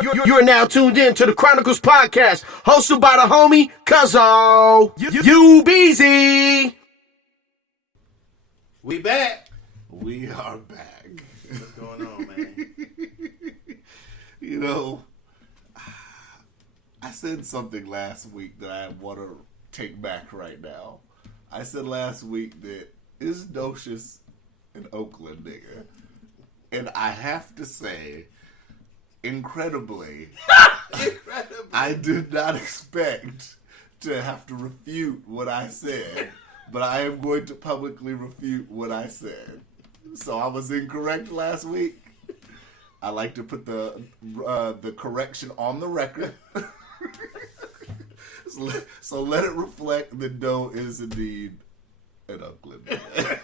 You're now tuned in to the Chronicles Podcast, hosted by the homie Cuzzo. You busy? We back. We are back. What's going on, man? You know, I said something last week that I want to take back right now. I said last week that is Docious an Oakland nigga? And I have to say, incredibly, I did not expect to have to refute what I said, but I am going to publicly refute what I said. So I was incorrect last week. I like to put the correction on the record. So let it reflect that Doe is indeed an Oakland nigga.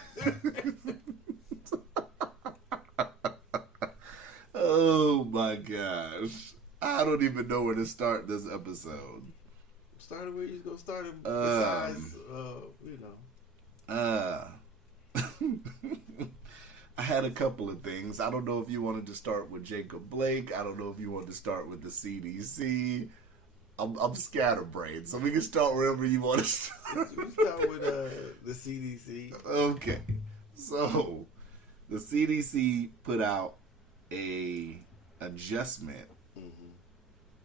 Oh my gosh. I don't even know where to start this episode. Started where you gonna start it besides, I had a couple of things. I don't know if you wanted to start with Jacob Blake. I don't know if you wanted to start with the CDC. I'm scatterbrained, so we can start wherever you want to start. We start with the CDC. Okay. So, the CDC put out a adjustment.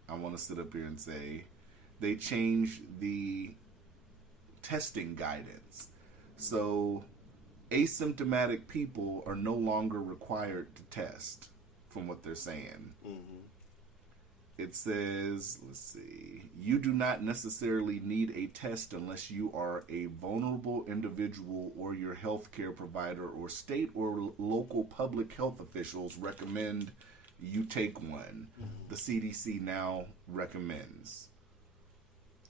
I want to sit up here and say they changed the testing guidance. So asymptomatic people are no longer required to test, from what they're saying. It says, let's see, you do not necessarily need a test unless you are a vulnerable individual or your healthcare provider or state or local public health officials recommend you take one. The CDC now recommends.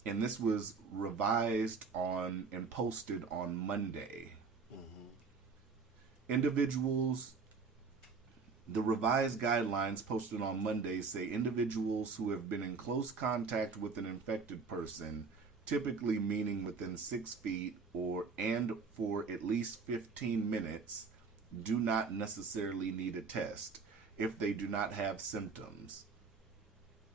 And this was revised on and posted on Monday. The revised guidelines posted on Monday say individuals who have been in close contact with an infected person, typically meaning within 6 feet and for at least 15 minutes, do not necessarily need a test if they do not have symptoms.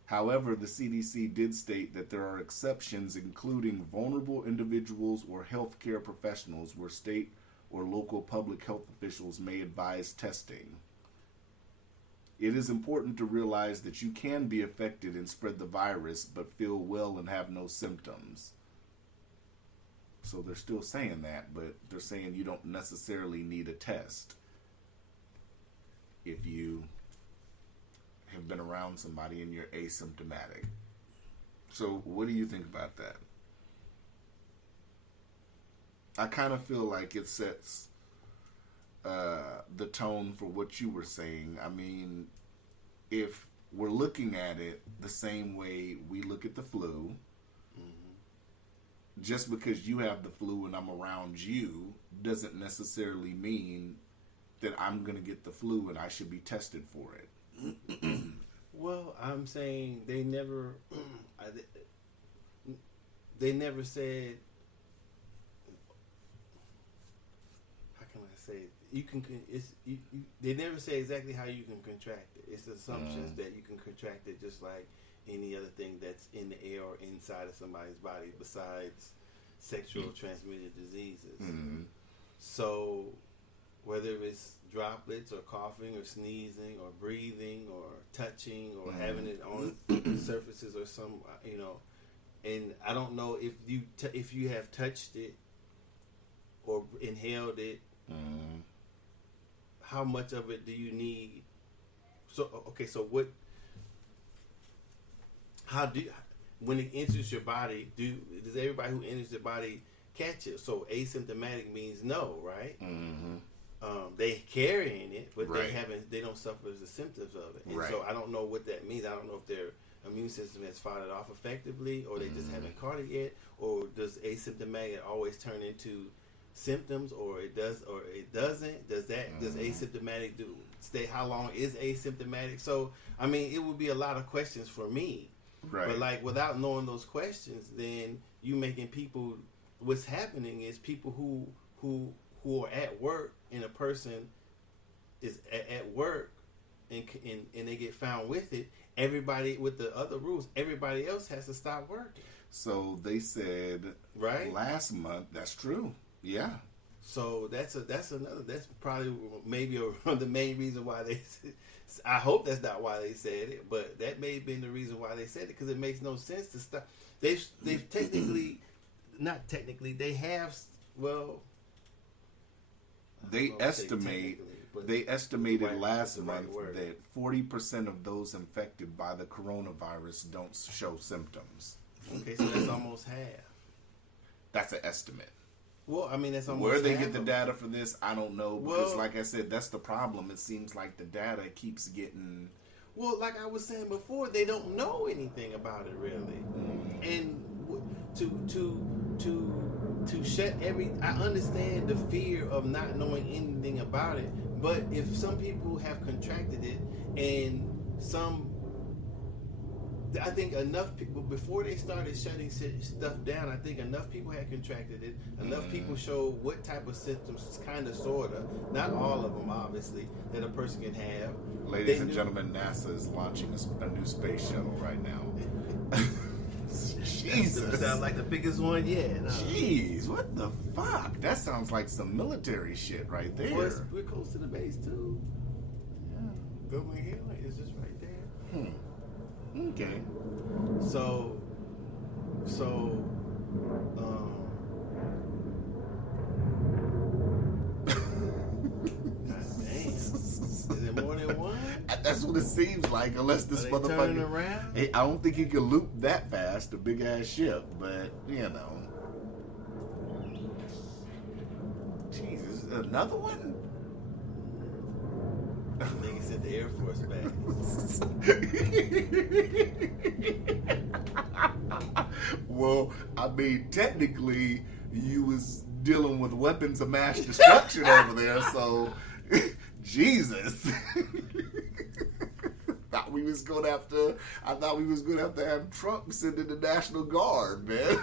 However, the CDC did state that there are exceptions, including vulnerable individuals or healthcare professionals where state or local public health officials may advise testing. It is important to realize that you can be affected and spread the virus, but feel well and have no symptoms. So they're still saying that, but they're saying you don't necessarily need a test if you have been around somebody and you're asymptomatic. So what do you think about that? I kind of feel like it sets the tone for what you were saying. I mean, if we're looking at it the same way we look at the flu, just because you have the flu and I'm around you doesn't necessarily mean that I'm going to get the flu and I should be tested for it. Well, I'm saying they never said. How can I say it? They never say exactly how you can contract it. It's assumptions that you can contract it just like any other thing that's in the air or inside of somebody's body besides sexual transmitted diseases. So whether it's droplets or coughing or sneezing or breathing or touching or having it on surfaces or some, and I don't know if you have touched it or inhaled it, how much of it do you need? So when it enters your body, does everybody who enters the body catch it? So asymptomatic means no, right? They carrying it, but they don't suffer the symptoms of it. And so I don't know what that means. I don't know if their immune system has fought it off effectively, or they just haven't caught it yet, or does asymptomatic always turn into symptoms, or it does, or it doesn't? Does asymptomatic stay? How long is asymptomatic? So I mean, it would be a lot of questions for me. But like without knowing those questions, then you making people. What's happening is people who are at work and a person is at work and they get found with it, everybody with the other rules, everybody else has to stop working. So they said last month. That's true. Yeah. So that's probably maybe one of the main reasons why they. I hope that's not why they said it, but that may have been the reason why they said it, because it makes no sense to stop. They've technically, not technically, they have They estimated last month that 40% of those infected by the coronavirus don't show symptoms. Okay, so that's almost half. That's an estimate. Well, I mean, that's almost where they half get the data for this, I don't know. Because, like I said, that's the problem. It seems like the data keeps getting. Well, like I was saying before, they don't know anything about it really, and to shut I understand the fear of not knowing anything about it, but if some people have contracted it, and I think enough people, before they started shutting stuff down, I think enough people had contracted it. Enough people showed what type of symptoms, kind of, sort of, not all of them, obviously, that a person can have. Ladies and gentlemen, NASA is launching a new space shuttle right now. Jesus. Sounds like the biggest one yet. Jeez, what the fuck? That sounds like some military shit right there. Well, we're close to the base, too. Yeah. Goodwin Hill is just right there. Okay. So, God damn. Is it more than one? That's what it seems like, unless this motherfucker. Turning around? I don't think he can loop that fast, a big ass ship, but you know. Jesus, another one? Nigga sent the Air Force back. Well, I mean, technically, you was dealing with weapons of mass destruction over there, so Jesus. I thought we was gonna have to have Trump send in the National Guard, man.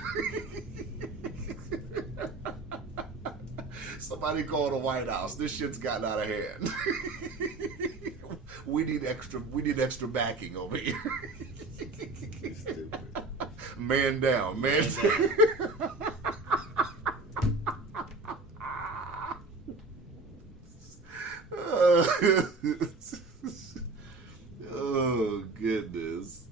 Somebody call the White House. This shit's gotten out of hand. We need extra backing over here. Man down, man down. Oh goodness.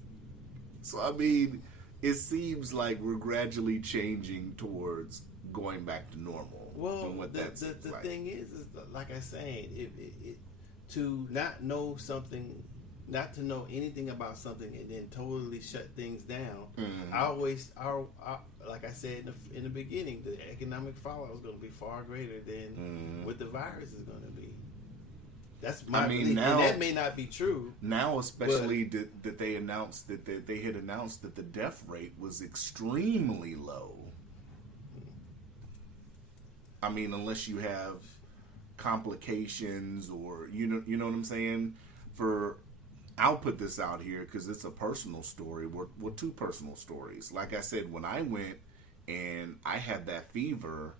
So I mean, it seems like we're gradually changing towards going back to normal. Well, the thing is like I saying, it to not know something, not to know anything about something, and then totally shut things down. Like I said in the beginning, the economic fallout is going to be far greater than what the virus is going to be. That's my belief. Now, and that may not be true. Now, especially that they announced that they had announced that the death rate was extremely low. I mean, unless you have complications or you know what I'm saying. I'll put this out here because it's a personal story. We're two personal stories. Like I said, when I went and I had that fever,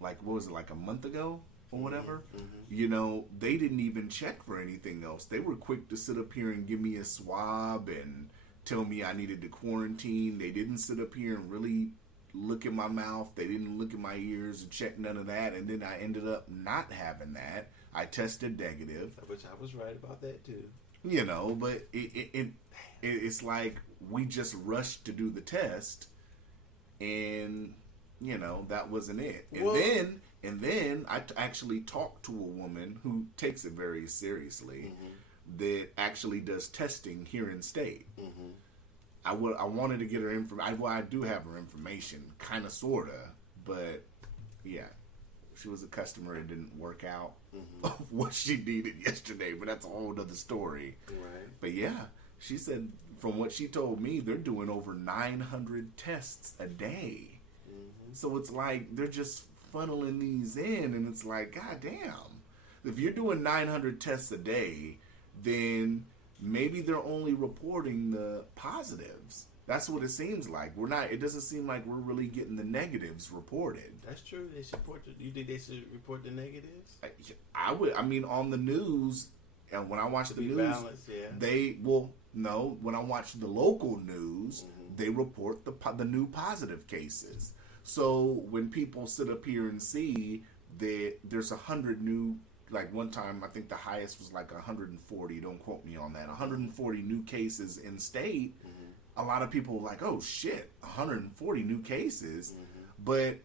like what was it, like a month ago or whatever? You know, they didn't even check for anything else. They were quick to sit up here and give me a swab and tell me I needed to quarantine. They didn't sit up here and really look at my mouth. They didn't look at my ears and check none of that. And then I ended up not having that. I tested negative. Which I was right about that too. You know, but it's like we just rushed to do the test, and you know that wasn't it. And then I actually talked to a woman who takes it very seriously, that actually does testing here in state. I wanted to get her information. Well, I do have her information, kind of, sorta, but yeah. She was a customer. It didn't work out of what she needed yesterday, but that's a whole other story. Right. But yeah, she said from what she told me, they're doing over 900 tests a day. So it's like they're just funneling these in, and it's like, God damn. If you're doing 900 tests a day, then maybe they're only reporting the positives. That's what it seems like. It doesn't seem like we're really getting the negatives reported. That's true. They should you think they should report the negatives? I would. I mean, on the news, and when I watch the news, balanced, when I watch the local news, they report the new positive cases. So when people sit up here and see that there's 100 new, like one time I think the highest was like 140. Don't quote me on that. 140 new cases in state. A lot of people are like, oh shit, 140 new cases. But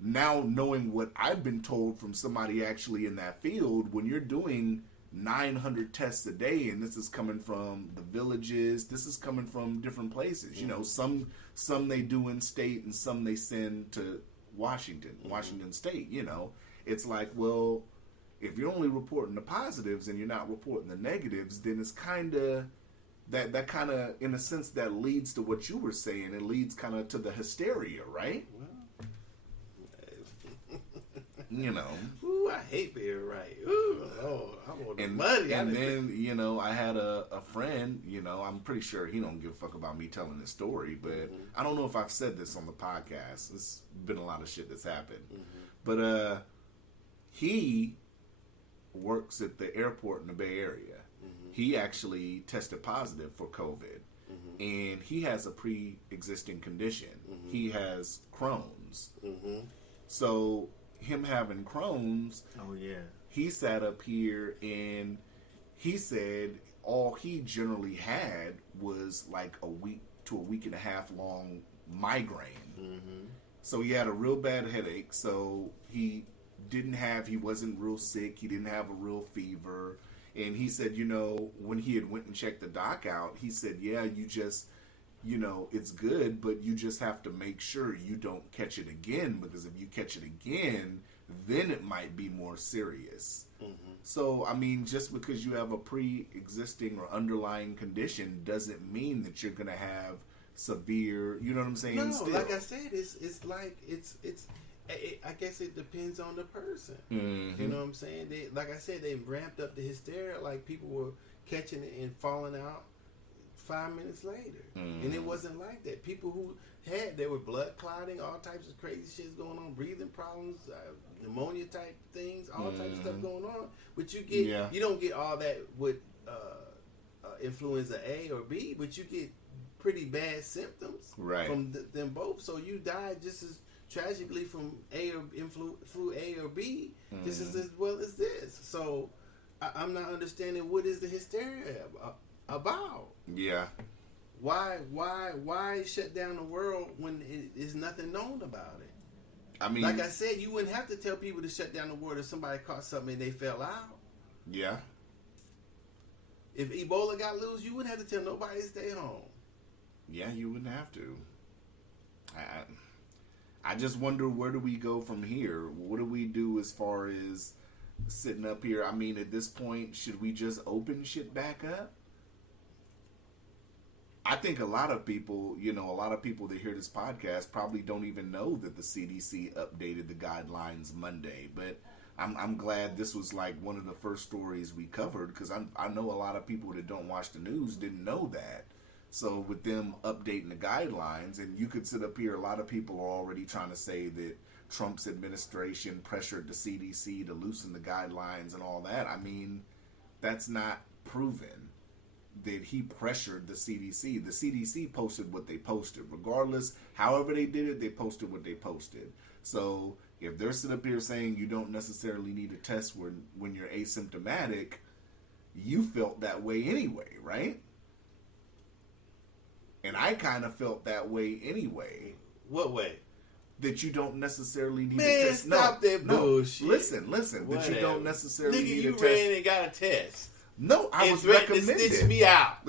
now knowing what I've been told from somebody actually in that field, when you're doing 900 tests a day, and this is coming from the villages, this is coming from different places. You know, some they do in state and some they send to Washington State. You know, it's like, well, if you're only reporting the positives and you're not reporting the negatives, then it's kind of that kind of, in a sense, that leads to what you were saying. It leads kind of to the hysteria, right? You know. Ooh, I hate being right. Ooh, oh, I want the money. And then, you know, I had a friend, you know, I'm pretty sure he don't give a fuck about me telling this story, but I don't know if I've said this on the podcast. There's been a lot of shit that's happened. But he works at the airport in the Bay Area. He actually tested positive for COVID. And he has a pre-existing condition. He has Crohn's. So him having Crohn's, he sat up here and he said all he generally had was like a week to a week and a half long migraine. So he had a real bad headache. So he wasn't real sick. He didn't have a real fever. And he said, you know, when he had went and checked the doc out, he said, yeah, you just, you know, it's good, but you just have to make sure you don't catch it again, because if you catch it again, then it might be more serious. So, I mean, just because you have a pre-existing or underlying condition doesn't mean that you're going to have severe, you know what I'm saying? No, still. like I said, it's like, I guess it depends on the person. You know what I'm saying? Like I said, they ramped up the hysteria, like people were catching it and falling out 5 minutes later. And it wasn't like that. People who there were blood clotting, all types of crazy shit going on, breathing problems, pneumonia type things, all types of stuff going on. But you don't get all that with influenza A or B, but you get pretty bad symptoms from them both. So you die just as tragically from A or flu A or B, just as well as this. So I'm not understanding what is the hysteria about. Yeah. Why shut down the world when there's nothing known about it? I mean, like I said, you wouldn't have to tell people to shut down the world if somebody caught something and they fell out. Yeah. If Ebola got loose, you wouldn't have to tell nobody to stay home. Yeah, you wouldn't have to. I just wonder, where do we go from here? What do we do as far as sitting up here? I mean, at this point, should we just open shit back up? I think a lot of people that hear this podcast probably don't even know that the CDC updated the guidelines Monday. But I'm glad this was like one of the first stories we covered, because I know a lot of people that don't watch the news didn't know that. So with them updating the guidelines, and you could sit up here, a lot of people are already trying to say that Trump's administration pressured the CDC to loosen the guidelines and all that. I mean, that's not proven that he pressured the CDC. The CDC posted what they posted. Regardless, however they did it, they posted what they posted. So if they're sitting up here saying you don't necessarily need a test when you're asymptomatic, you felt that way anyway, right? And I kind of felt that way anyway. What way? That you don't necessarily need Man, a test. Stop that bullshit. Listen. Whatever. That you don't necessarily need a test. Nigga, you ran and got a test. No, I was recommended. To snitch me out.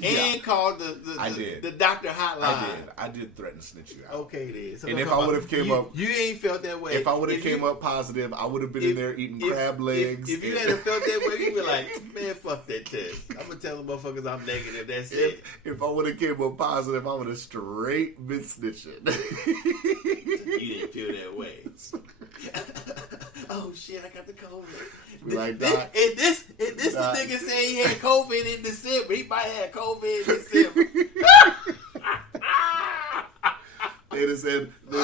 And called the doctor hotline. I did threaten to snitch you out. Okay, then. So and if I would have came up... You ain't felt that way. If I would have came up positive, I would have been in there eating crab legs. If you hadn't felt that way, you'd be like, man, fuck that test. I'm going to tell the motherfuckers I'm negative. That's it. If I would have came up positive, I would have straight been snitching. You didn't feel that way. Oh, shit, I got the COVID. Like, Doc, this the nigga say he had COVID in December. He might have COVID in December. They'd have said, you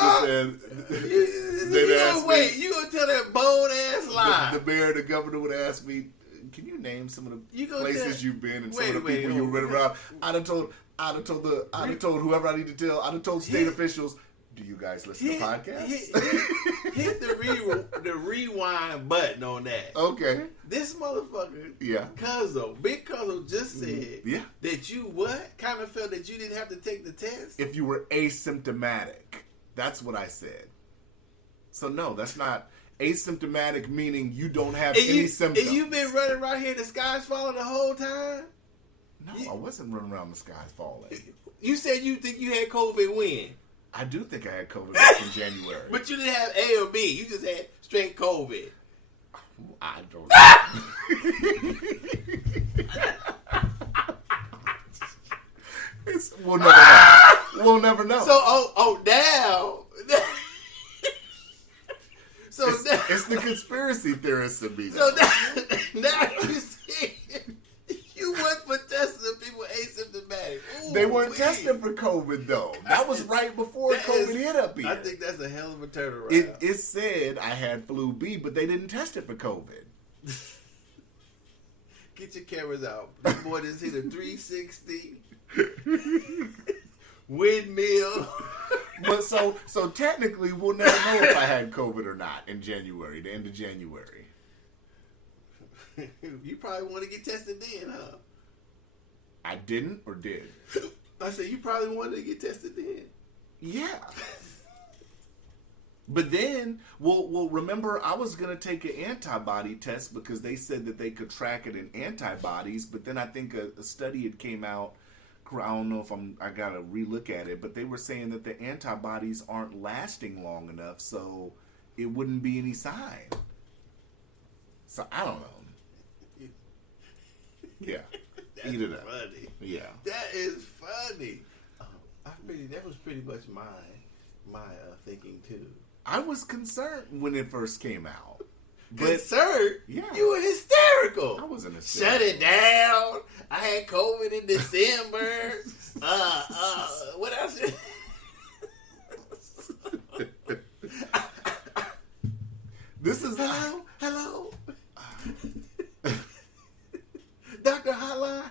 gonna tell that bold ass lie. The mayor and the governor would have asked me, can you name some of the You places you've been and some of the people you were around? I'd have told whoever I need to tell. I'd have told state officials. Do you guys listen to podcasts? Hit the rewind button on that. Okay. This motherfucker, Cuzzo, Big Cuzzo just said that you kind of felt that you didn't have to take the test? If you were asymptomatic. That's what I said. So no, that's not asymptomatic, meaning you don't have any symptoms. And you've been running around here, the sky's falling the whole time? No, I wasn't running around the sky's falling. You said you think you had COVID when? I do think I had COVID back in January. But you didn't have A or B. You just had straight COVID. I don't know. We'll never know. So, now. So it's the conspiracy theorists in me. So now you see, you went for testing people asymptomatic. Ooh, they weren't testing for COVID though. That was right before COVID hit up here. I think that's a hell of a turnaround. It said I had flu B, but they didn't test it for COVID. Get your cameras out. This boy just hit a 360 windmill. But so technically, we'll never know if I had COVID or not in January, the end of January. You probably want to get tested then, huh? I didn't or did? I said you probably wanted to get tested then. Yeah. But then, well, remember, I was going to take an antibody test because they said that they could track it in antibodies. But then I think a study had came out. I don't know if I got to relook at it, but they were saying that the antibodies aren't lasting long enough, so it wouldn't be any sign. So I don't know. Yeah. Eat it up. Funny. Yeah. That is funny. That was pretty much my thinking too. I was concerned when it first came out. Concerned? Yeah. You were hysterical. I wasn't hysterical. Shut it down. I had COVID in December. What else? This is hello. Dr. Hotline.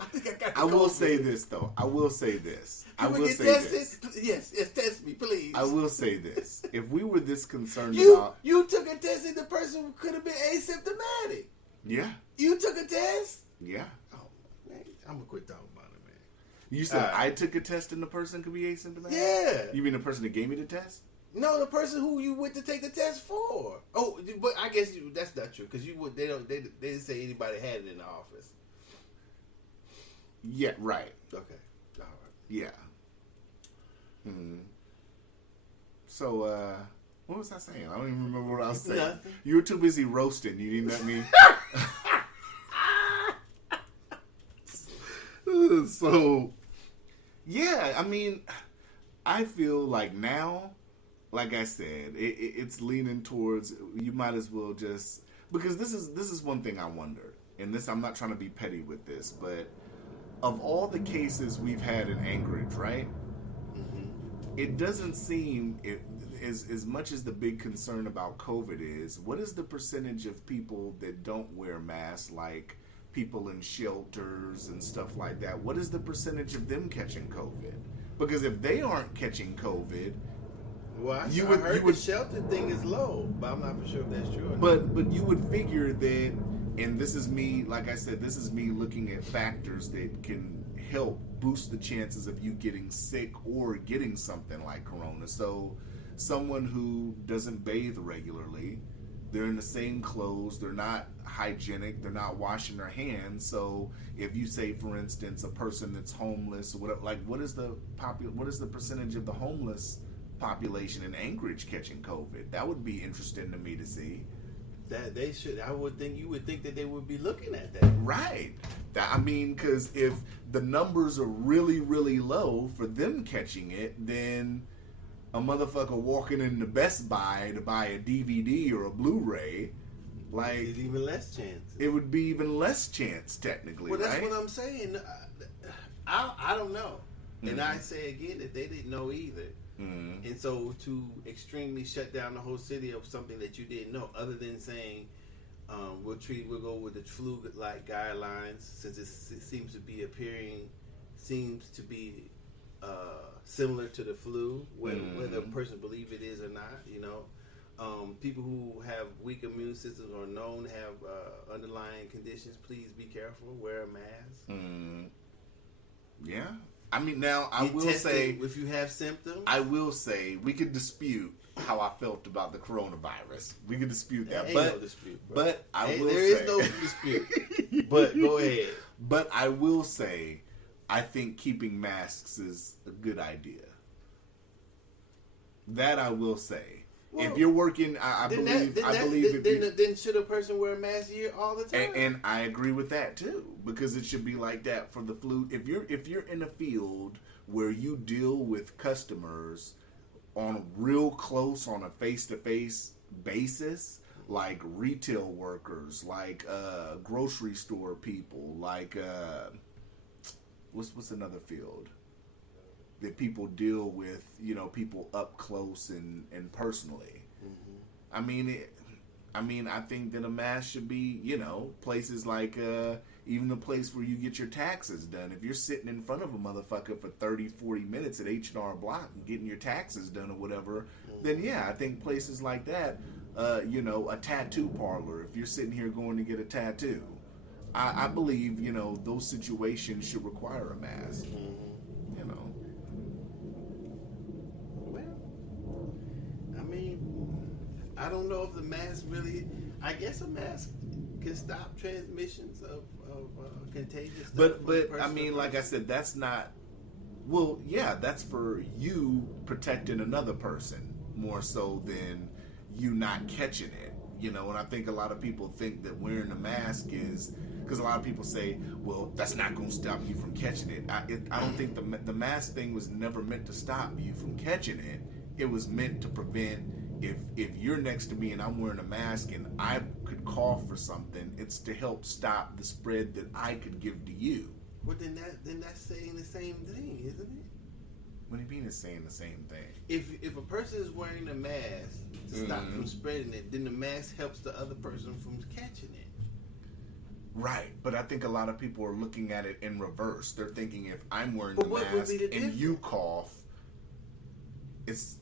I think I got the I will COVID. say this though. I will say this. You I will get say tested? this. Yes, test me, please. I will say this. If we were this concerned you about... You took a test and the person could have been asymptomatic. Yeah. You took a test? Yeah. Oh, man. I'm going to quit talking about it, man. You said I took a test and the person could be asymptomatic? Yeah. You mean the person that gave me the test? No, the person who you went to take the test for. Oh, but I guess that's not true because they didn't say anybody had it in the office. Yeah, right. Okay. All right. Yeah. Hmm. So, what was I saying? I don't even remember what I was saying. Nothing. You were too busy roasting. You didn't let me. So, yeah, I mean, I feel like now, like I said, it's leaning towards you might as well just because this is one thing I wonder, and this I'm not trying to be petty with this, but of all the cases we've had in Anchorage, right? Mm-hmm. It doesn't seem as much as the big concern about COVID is. What is the percentage of people that don't wear masks, like people in shelters and stuff like that? What is the percentage of them catching COVID? Because if they aren't catching COVID, well, I heard the shelter thing is low, but I'm not for sure if that's true or not. But you would figure that, and this is me, like I said, this is me looking at factors that can help boost the chances of you getting sick or getting something like corona. So someone who doesn't bathe regularly, they're in the same clothes, they're not hygienic, they're not washing their hands. So if you say, for instance, a person that's homeless, what is the percentage of the homeless population in Anchorage catching COVID? That would be interesting to me to see. That they should. You would think that they would be looking at that. Right. I mean, because if the numbers are really, really low for them catching it, then a motherfucker walking into Best Buy to buy a DVD or a Blu-ray, like it's even less chance. It would be even less chance, technically. Well, that's right? what I'm saying. I don't know, and Mm-hmm. I say again that they didn't know either. Mm-hmm. And so to extremely shut down the whole city of something that you didn't know, other than saying We'll go with the flu-like guidelines since it seems to be similar to the flu, whether a person believes it is or not. People who have weak immune systems or known to have underlying conditions, please be careful. Wear a mask. Yeah. I mean, now I will say, if you have symptoms, I will say we could dispute how I felt about the coronavirus. We could dispute that, ain't but no dispute, bro. But I will there say, is no dispute. But go ahead. But I will say, I think keeping masks is a good idea. That I will say. Well, if you're working, I believe. Then should a person wear a mask all the time? And I agree with that too, because it should be like that for the flu. If you're in a field where you deal with customers on real close, on a face-to-face basis, like retail workers, like grocery store people, like what's another field that people deal with, people up close and personally. I mean, I think that a mask should be, places like even the place where you get your taxes done. If you're sitting in front of a motherfucker for 30, 40 minutes at H&R Block and getting your taxes done or whatever, then yeah, I think places like that, a tattoo parlor, if you're sitting here going to get a tattoo, I believe, those situations should require a mask. I don't know if the mask really. I guess a mask can stop transmissions of contagious stuff. But I mean, like I said, that's not. Well, yeah, that's for you protecting another person more so than you not catching it. And I think a lot of people think that wearing a mask is because a lot of people say, well, that's not going to stop you from catching it. I don't think the mask thing was never meant to stop you from catching it. It was meant to prevent. If you're next to me and I'm wearing a mask and I could cough or something, it's to help stop the spread that I could give to you. Well, then that's saying the same thing, isn't it? What do you mean it's saying the same thing? If a person is wearing a mask to stop from spreading it, then the mask helps the other person from catching it. Right, but I think a lot of people are looking at it in reverse. They're thinking if I'm wearing the mask and you cough, it's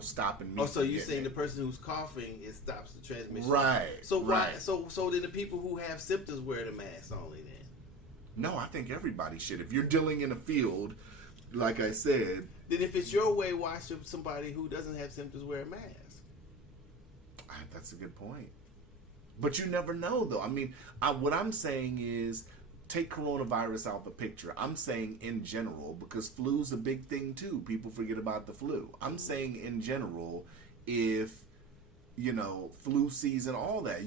stopping me. Oh, so you're saying the person who's coughing, it stops the transmission, right? So why? So then the people who have symptoms wear the mask only then? No, I think everybody should. If you're dealing in a field, like I said, then if it's your way, why should somebody who doesn't have symptoms wear a mask? That's a good point. But you never know, though. I mean, what I'm saying is, take coronavirus out the picture. I'm saying in general, because flu's a big thing too. People forget about the flu. I'm saying in general, if, flu season, all that.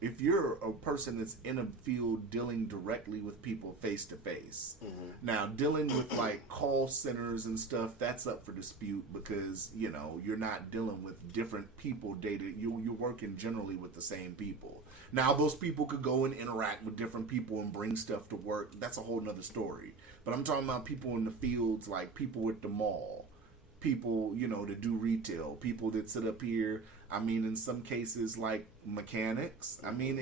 If you're a person that's in a field dealing directly with people face to face, now dealing with like call centers and stuff, that's up for dispute because, you're not dealing with different people dated. You're working generally with the same people. Now, those people could go and interact with different people and bring stuff to work. That's a whole nother story. But I'm talking about people in the fields, like people at the mall, people, that do retail, people that sit up here. I mean, in some cases, like mechanics. I mean,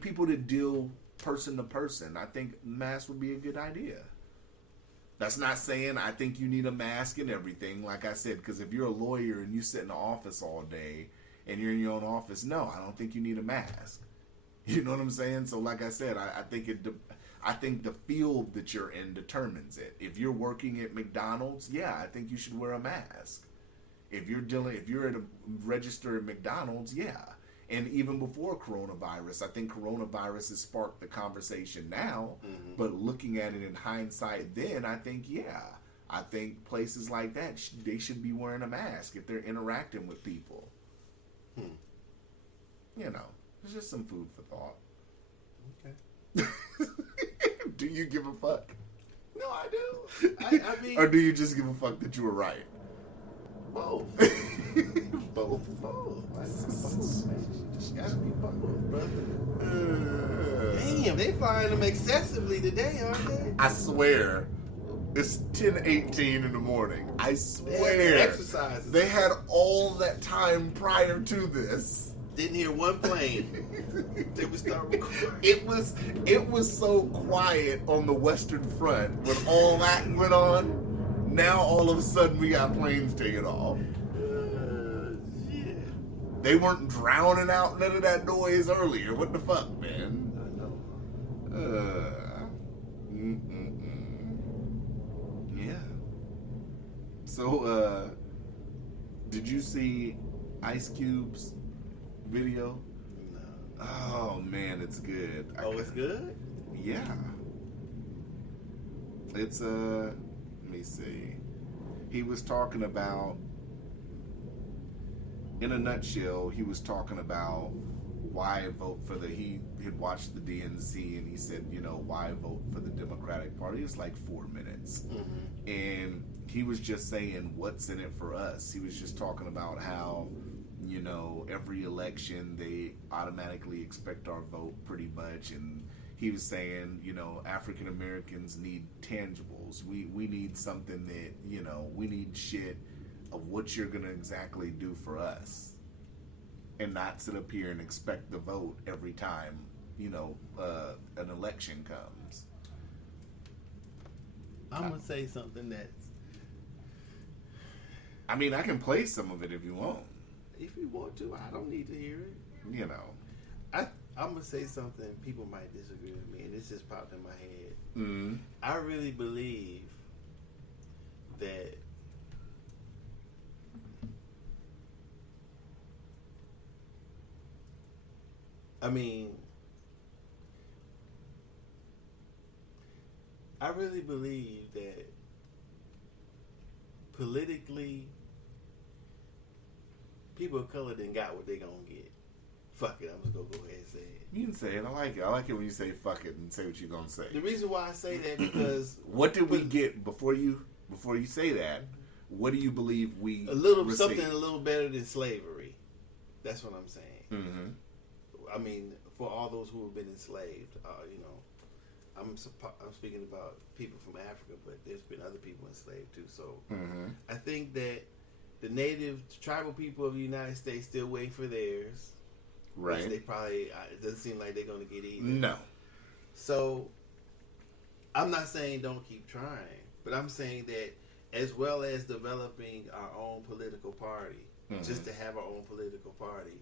people that deal person to person. I think mask would be a good idea. That's not saying I think you need a mask and everything, like I said, because if you're a lawyer and you sit in the office all day and you're in your own office, no, I don't think you need a mask. You know what I'm saying? So like I said, I think the field that you're in determines it. If you're working at McDonald's, yeah, I think you should wear a mask. If you're at a register at McDonald's, yeah. And even before coronavirus, I think coronavirus has sparked the conversation now. But looking at it in hindsight then, I think, yeah. I think places like that, they should be wearing a mask if they're interacting with people. It's just some food for thought. Okay. Do you give a fuck? No, I do. I mean... Or do you just give a fuck that you were right? Both. Both. Just gotta be both, brother. Damn, they flying them excessively today, aren't they? I swear. It's 10:18 in the morning. I swear. Exercises. They had all that time prior to this. Didn't hear one plane. They would start recording. It was so quiet on the Western Front when all that went on. Now all of a sudden we got planes taking off. Shit. They weren't drowning out none of that noise earlier. What the fuck, man? I know. Yeah. So, did you see Ice Cube's video? No. Oh man, it's good. It's good? Yeah. It's let me see. He was talking about, in a nutshell, he was talking about why vote for he had watched the DNC and he said, why vote for the Democratic Party? It's like 4 minutes. Mm-hmm. And he was just saying, what's in it for us? He was just talking about how, every election they automatically expect our vote pretty much. And he was saying, African Americans need tangibles. We need something that, we need shit of what you're going to exactly do for us. And not sit up here and expect the vote every time, an election comes. I'm going to say something that's... I mean, I can play some of it if you want. If you want to, I don't need to hear it. I'm going to say something, people might disagree with me, and this just popped in my head. Mm-hmm. I really believe that I really believe that politically, people of color done got what they gonna get. Fuck it, I'm just gonna go ahead and say it. You can say it. I like it. I like it when you say fuck it and say what you're gonna say. The reason why I say that because what did we get before you say that? What do you believe we received? Something a little better than slavery? That's what I'm saying. Mm-hmm. I mean, for all those who have been enslaved, I'm speaking about people from Africa, but there's been other people enslaved too. So I think that the native tribal people of the United States still waiting for theirs. Right. Which they probably, it doesn't seem like they're going to get either. No. So I'm not saying don't keep trying, but I'm saying that as well as developing our own political party, just to have our own political party,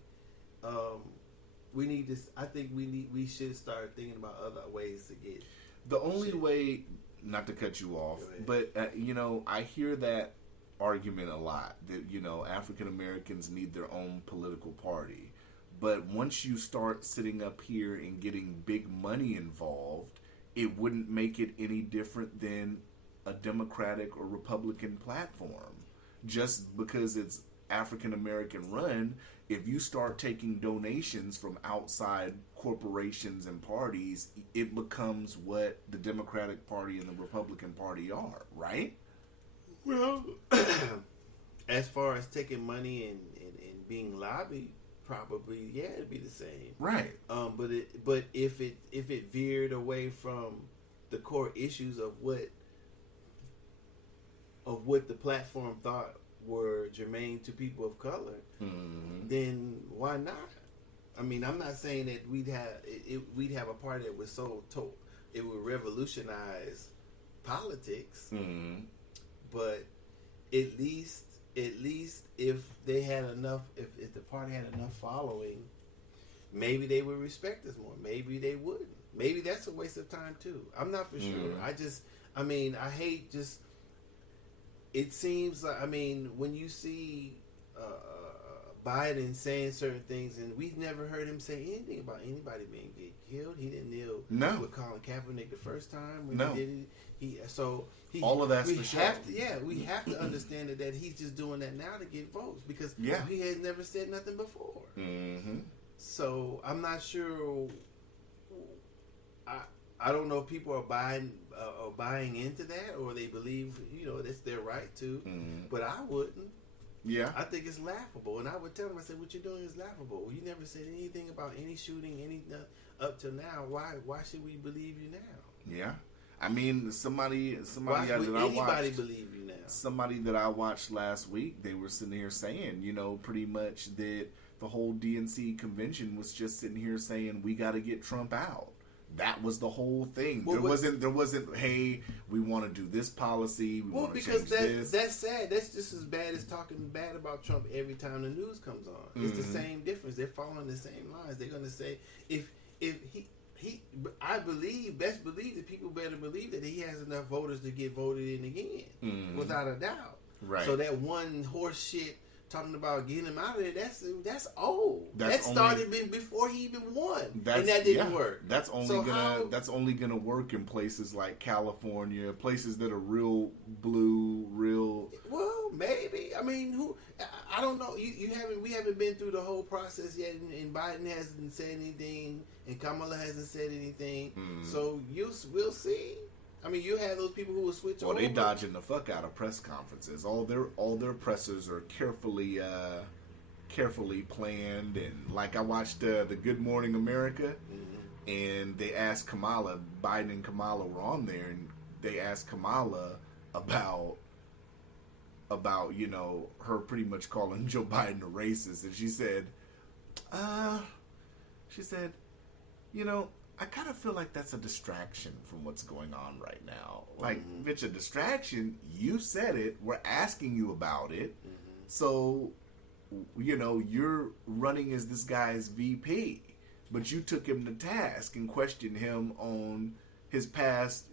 we need this. I think we should start thinking about other ways to get. The only way, not to cut you off, but I hear that argument a lot that African Americans need their own political party, but once you start sitting up here and getting big money involved, it wouldn't make it any different than a Democratic or Republican platform. Just because it's African American run, if you start taking donations from outside corporations and parties, it becomes what the Democratic Party and the Republican Party are, right? Well, as far as taking money and being lobbied, probably it'd be the same, right? But if it veered away from the core issues of what the platform thought were germane to people of color, then why not? I mean, I'm not saying that we'd have a party that was it would revolutionize politics, but at least if they had enough, if the party had enough following, maybe they would respect us more. Maybe they wouldn't. Maybe that's a waste of time too. I'm not for sure. I hate just. It seems like, when you see Biden saying certain things, and we've never heard him say anything about anybody being killed. He didn't kneel with Colin Kaepernick the first time when he did it. All of that's for sure. We have to understand that he's just doing that now to get votes because he has never said nothing before. Mm-hmm. So I'm not sure. I don't know if people are buying into that, or they believe that's their right to. But I wouldn't. Yeah, I think it's laughable, and I would tell them, I said, "What you're doing is laughable. You never said anything about any shooting, up till now. Why should we believe you now?" Yeah, I mean, somebody why that would I anybody watched, believe you now? Somebody that I watched last week, they were sitting here saying, pretty much that the whole DNC convention was just sitting here saying we got to get Trump out. That was the whole thing. Well, there wasn't. Hey, we want to do this policy. We want to change this. That's sad. That's just as bad as talking bad about Trump every time the news comes on. It's the same difference. They're following the same lines. They're going to say if he. I best believe that people better believe that he has enough voters to get voted in again, without a doubt. Right. So that one horse shit talking about getting him out of there, that's old. That started before he even won, and that didn't work. That's only gonna work in places like California, places that are real blue, real. Well, maybe. I mean, I don't know. We haven't been through the whole process yet, and Biden hasn't said anything, and Kamala hasn't said anything. So we'll see. I mean, you have those people who will switch over. Well, they dodging the fuck out of press conferences. All their pressers are carefully planned, and like I watched the Good Morning America, and they asked Kamala. Biden and Kamala were on there, and they asked Kamala about her pretty much calling Joe Biden a racist, and she said, I kind of feel like that's a distraction from what's going on right now. Like, bitch, a distraction? You said it. We're asking you about it. So, you're running as this guy's VP. But you took him to task and questioned him on his past,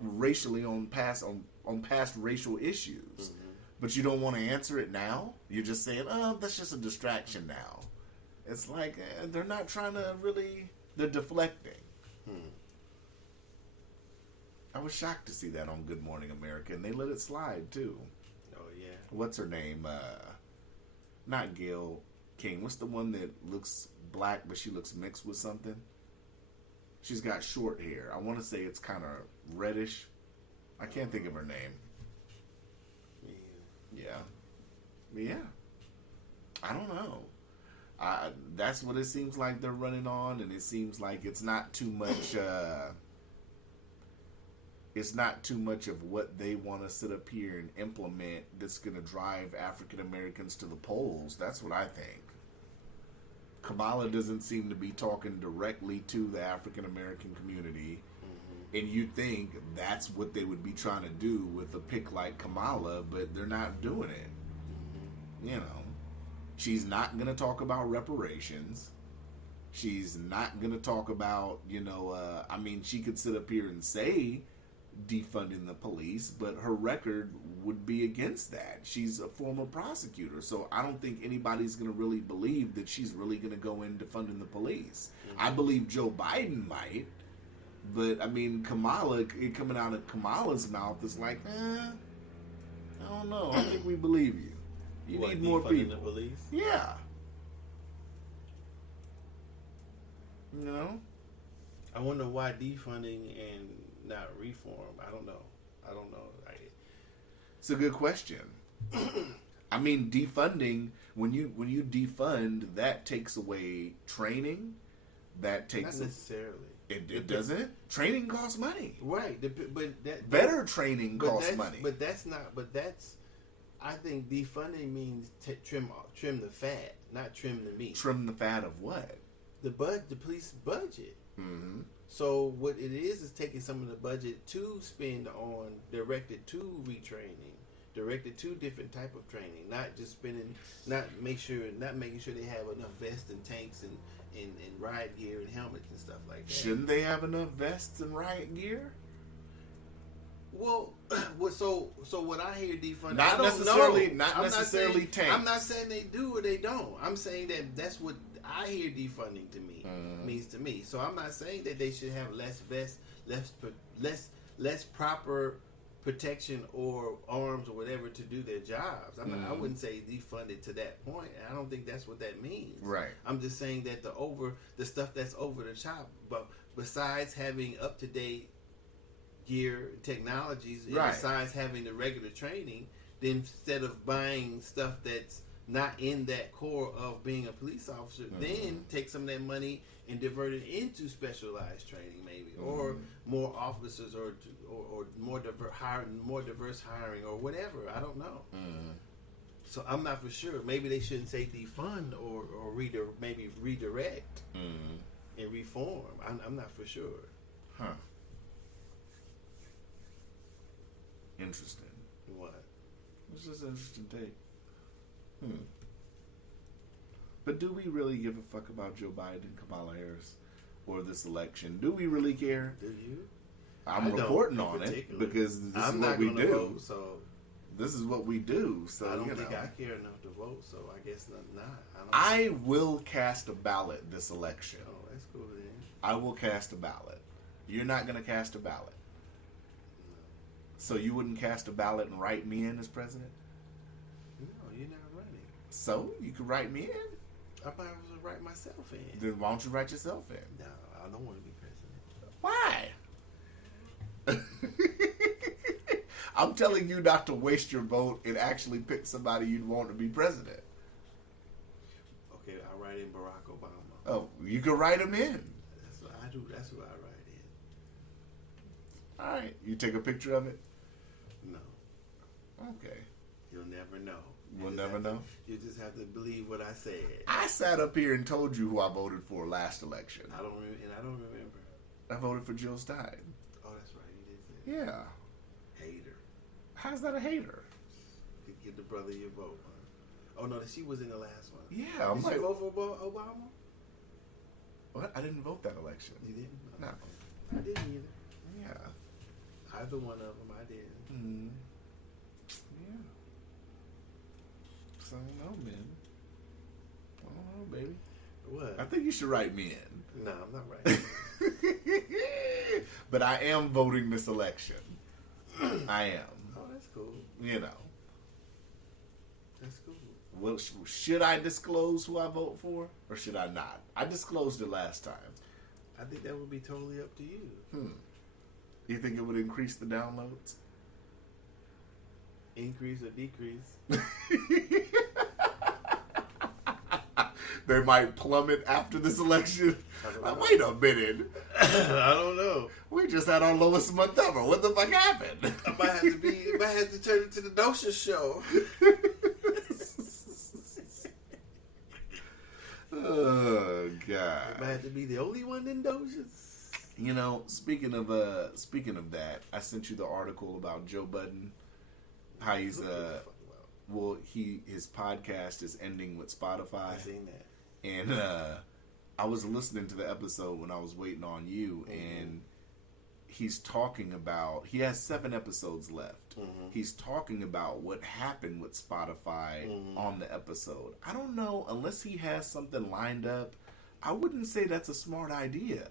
racially on past racial issues. But you don't want to answer it now? You're just saying, oh, that's just a distraction now. It's like, they're not trying to really... They're deflecting. I was shocked to see that on Good Morning America, and they let it slide, too. Oh, yeah. What's her name? Not Gail King. What's the one that looks black, but she looks mixed with something? She's got short hair. I want to say it's kind of reddish. I can't think of her name. Yeah. I don't know. That's what it seems like they're running on, and it seems like it's not too much. It's not too much of what they want to sit up here and implement that's going to drive African Americans to the polls. That's what I think. Kamala doesn't seem to be talking directly to the African American community, and you think that's what they would be trying to do with a pick like Kamala, but they're not doing it. She's not going to talk about reparations. She's not going to talk about, she could sit up here and say defunding the police, but her record would be against that. She's a former prosecutor, so I don't think anybody's going to really believe that she's really going to go in defunding the police. I believe Joe Biden might, but, Kamala, it coming out of Kamala's mouth is like, I don't know. I think we believe you. You need more people. The police? Yeah. I wonder why defunding and not reform. I don't know. It's a good question. Defunding, when you defund, that takes away training. That takes not necessarily. It doesn't. Training costs money. Right, but better training costs money. But that's not. But that's. I think defunding means trim the fat, not trim the meat. Trim the fat of what? The police budget. So what it is taking some of the budget to spend on directed to retraining, directed to different type of training, not just spending, not making sure they have enough vests and tanks and riot gear and helmets and stuff like that. Shouldn't they have enough vests and riot gear? Well, so what I hear defunding, not necessarily tanks. I'm not saying they do or they don't. I'm saying that that's what I hear defunding to me means to me. So I'm not saying that they should have less vests, less proper protection or arms or whatever to do their jobs. I wouldn't say defunded to that point. I don't think that's what that means. Right. I'm just saying that the stuff that's over the top, but besides having up to date gear technologies, and besides having the regular training, then instead of buying stuff that's not in that core of being a police officer, then take some of that money and divert it into specialized training, maybe, or more officers, or more diverse hiring, or whatever. I don't know. So I'm not for sure. Maybe they shouldn't say defund or maybe redirect and reform. I'm not for sure. Huh. Interesting. What? It's just an interesting take. But do we really give a fuck about Joe Biden, Kamala Harris, or this election? Do we really care? Do you? I'm reporting on it because this is what we do. Vote, so this is what we do. So I don't think I care enough to vote. So I guess not. I will cast a ballot this election. Oh, that's cool then. I will cast a ballot. You're not going to cast a ballot. No. So you wouldn't cast a ballot and write me in as president? No, you're not running. So you could write me in. I might as well write myself in. Then why don't you write yourself in? No, I don't want to be president. Why? I'm telling you not to waste your vote and actually pick somebody you'd want to be president. Okay, I'll write in Barack Obama. Oh, you could write him in. That's what I do. That's who I write in. All right. You take a picture of it? No. Okay. You'll never know. We'll never know? You just have to believe what I said. I sat up here and told you who I voted for last election. I don't remember. I voted for Jill Stein. Oh, that's right. You did say that. Yeah. Hater. How's that a hater? Give the brother your vote. Huh? Oh, no, she was in the last one. Yeah. I'm Did you vote for Obama? What? I didn't vote that election. You didn't? No. I didn't either. Yeah. Either one of them, I did. Mm-hmm. Yeah. So, I don't know, man. I don't know, baby. What? I think you should write me in. No, I'm not writing. But I am voting this election. I am. Oh, that's cool. You know. That's cool. Well, should I disclose who I vote for, or should I not? I disclosed it last time. I think that would be totally up to you. You think it would increase the downloads? Increase or decrease? They might plummet after this election. Wait a minute. I don't know. We just had our lowest month ever. What the fuck happened? I might have to turn it to the Docious show. Oh God! I might have to be the only one in Docious. You know, speaking of that, I sent you the article about Joe Budden. How he's his podcast is ending with Spotify. I seen that. And I was listening to the episode when I was waiting on you, and he's talking about, he has 7 episodes left. He's talking about what happened with Spotify on the episode. I don't know, unless he has something lined up, I wouldn't say that's a smart idea.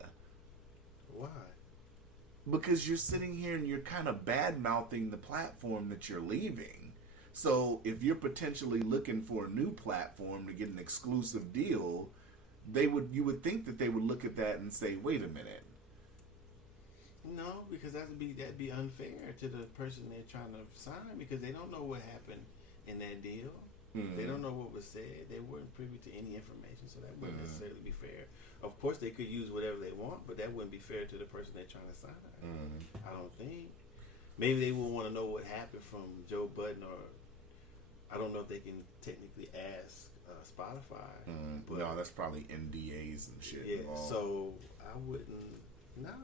Why? Because you're sitting here and you're kind of bad-mouthing the platform that you're leaving. So if you're potentially looking for a new platform to get an exclusive deal, you would think that they would look at that and say, wait a minute. No, because that'd be unfair to the person they're trying to sign, because they don't know what happened in that deal. They don't know what was said. They weren't privy to any information, so that wouldn't necessarily be fair. Of course, they could use whatever they want, but that wouldn't be fair to the person they're trying to sign. I don't think. Maybe they will want to know what happened from Joe Budden, or I don't know if they can technically ask Spotify. But no, that's probably NDAs and shit. Yeah, so I wouldn't. No,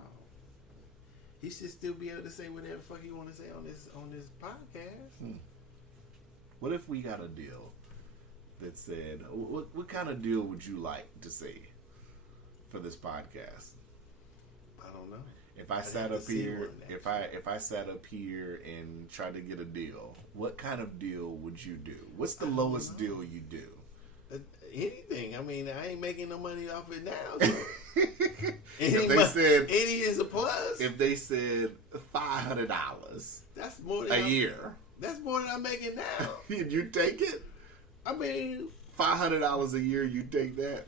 he should still be able to say whatever the fuck he want to say on this podcast. What if we got a deal that said, what kind of deal would you like to see for this podcast? I don't know. If I sat up here, if I sat up here and tried to get a deal, what kind of deal would you do? What's the lowest deal you do? Anything. I mean, I ain't making no money off it now. So. If they said 80 is a plus. If they said $500, that's more than a year. That's more than I'm making now. You take it? I mean, $500 a year. You take that?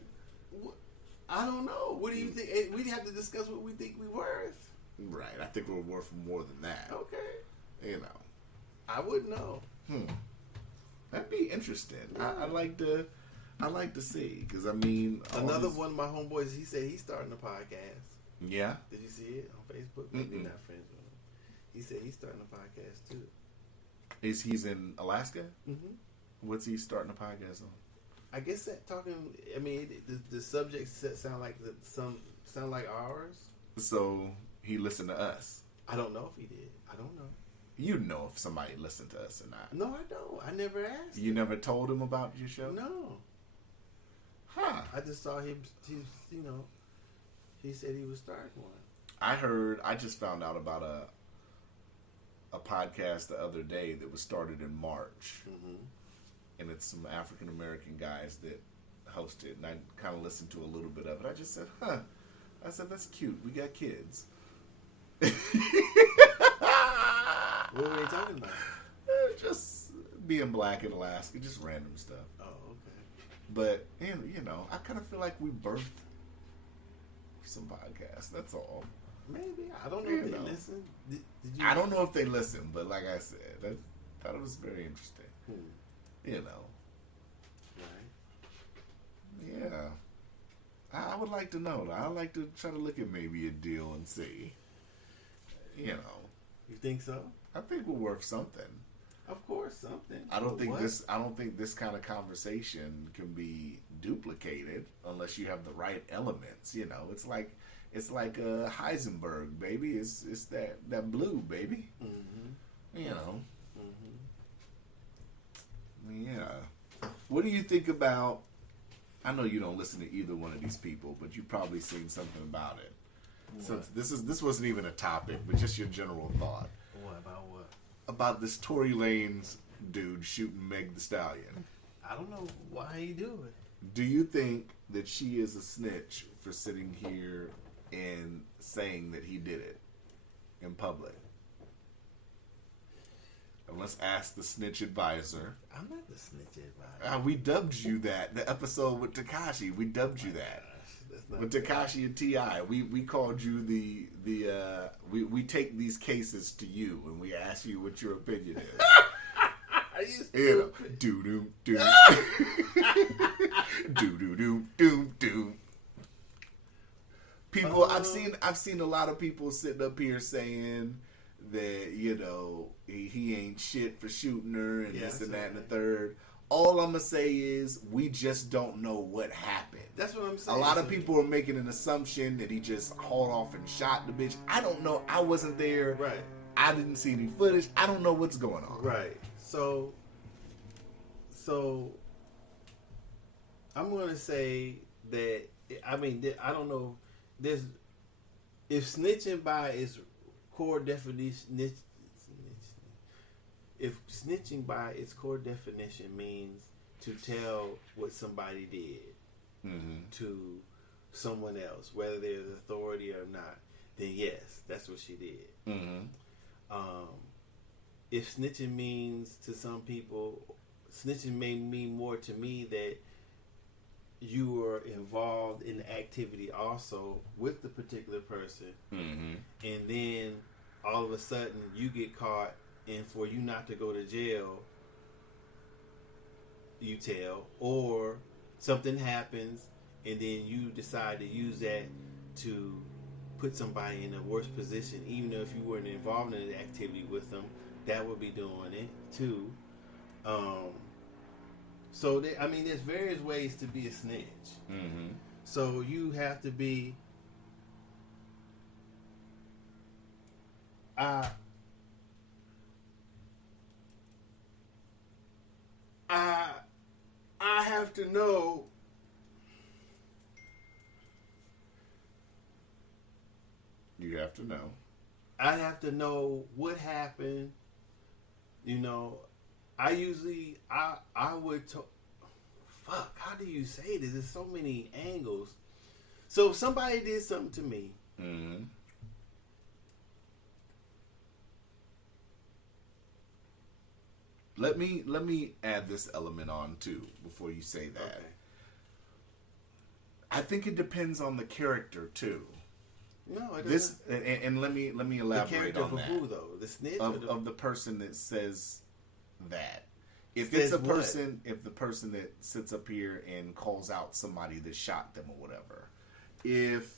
I don't know. What do you think? We'd have to discuss what we think we're worth. Right. I think we're worth more than that. Okay. You know. I wouldn't know. That'd be interesting. Yeah. I'd like to see, because I mean, another one of my homeboys, he said he's starting a podcast. Yeah. Did you see it on Facebook? Maybe not friends with him. He said he's starting a podcast too. He's in Alaska? What's he starting a podcast on? I guess that talking. I mean, the subjects sound like sound like ours. So he listened to us. I don't know if he did. I don't know. You know if somebody listened to us or not. No, I don't. I never asked. You never told him about your show? No. Huh. I just saw him, you know, he said he was starting one. I just found out about a podcast the other day that was started in March. Mm-hmm. And it's some African American guys that host it. And I kind of listened to a little bit of it. I just said, huh. I said, that's cute. We got kids. What were they talking about? Just being black in Alaska, just random stuff. Oh, okay. But, you know, I kind of feel like we birthed some podcasts. That's all. Maybe. I don't know if they listen. Did you? I don't know if they listen, but like I said, I thought it was very interesting. You know. Right. Yeah. I would like to know. I'd like to try to look at maybe a deal and see. You know. You think so? I think we're worth something. Of course, something. I don't think this kind of conversation can be duplicated unless you have the right elements. You know, it's like Heisenberg, baby. It's that blue, baby. Mm-hmm. You know. Mm-hmm. Yeah. What do you think about? I know you don't listen to either one of these people, but you've probably seen something about it. What? Since this wasn't even a topic, but just your general thought. What about what? About this Tory Lanez dude shooting Meg Thee Stallion. I don't know why he do it. Do you think that she is a snitch for sitting here and saying that he did it in public? And let's ask the snitch advisor. I'm not the snitch advisor. We dubbed you that. The episode with Tekashi, we dubbed you that. With Tekashi and T.I., we called you we take these cases to you and we ask you what your opinion is. Are you stupid? Do do do do do do do do. People, I've seen a lot of people sitting up here saying that, you know, he ain't shit for shooting her and this and that and the third. All I'm going to say is we just don't know what happened. That's what I'm saying. A lot of people are making an assumption that he just hauled off and shot the bitch. I don't know. I wasn't there. Right. I didn't see any footage. I don't know what's going on. Right. So I'm going to say that, I mean, I don't know. If snitching by its core definition, if snitching by its core definition means to tell what somebody did to someone else, whether they're the authority or not, then yes, that's what she did. If snitching means to some people, snitching may mean more to me that you were involved in the activity also with the particular person, and then all of a sudden you get caught, and for you not to go to jail, you tell, or something happens and then you decide to use that to put somebody in a worse position, even if you weren't involved in the activity with them, that would be doing it too. So there's various ways to be a snitch. So you have to be. I have to know. You have to know. I have to know what happened. You know, I would fuck, how do you say this? There's so many angles. So if somebody did something to me, Let me add this element on too before you say that. Okay. I think it depends on the character too. No, it doesn't. And let me elaborate on that. Who though? The snitch of the person that says that. If it's a person, if the person that sits up here and calls out somebody that shot them or whatever, if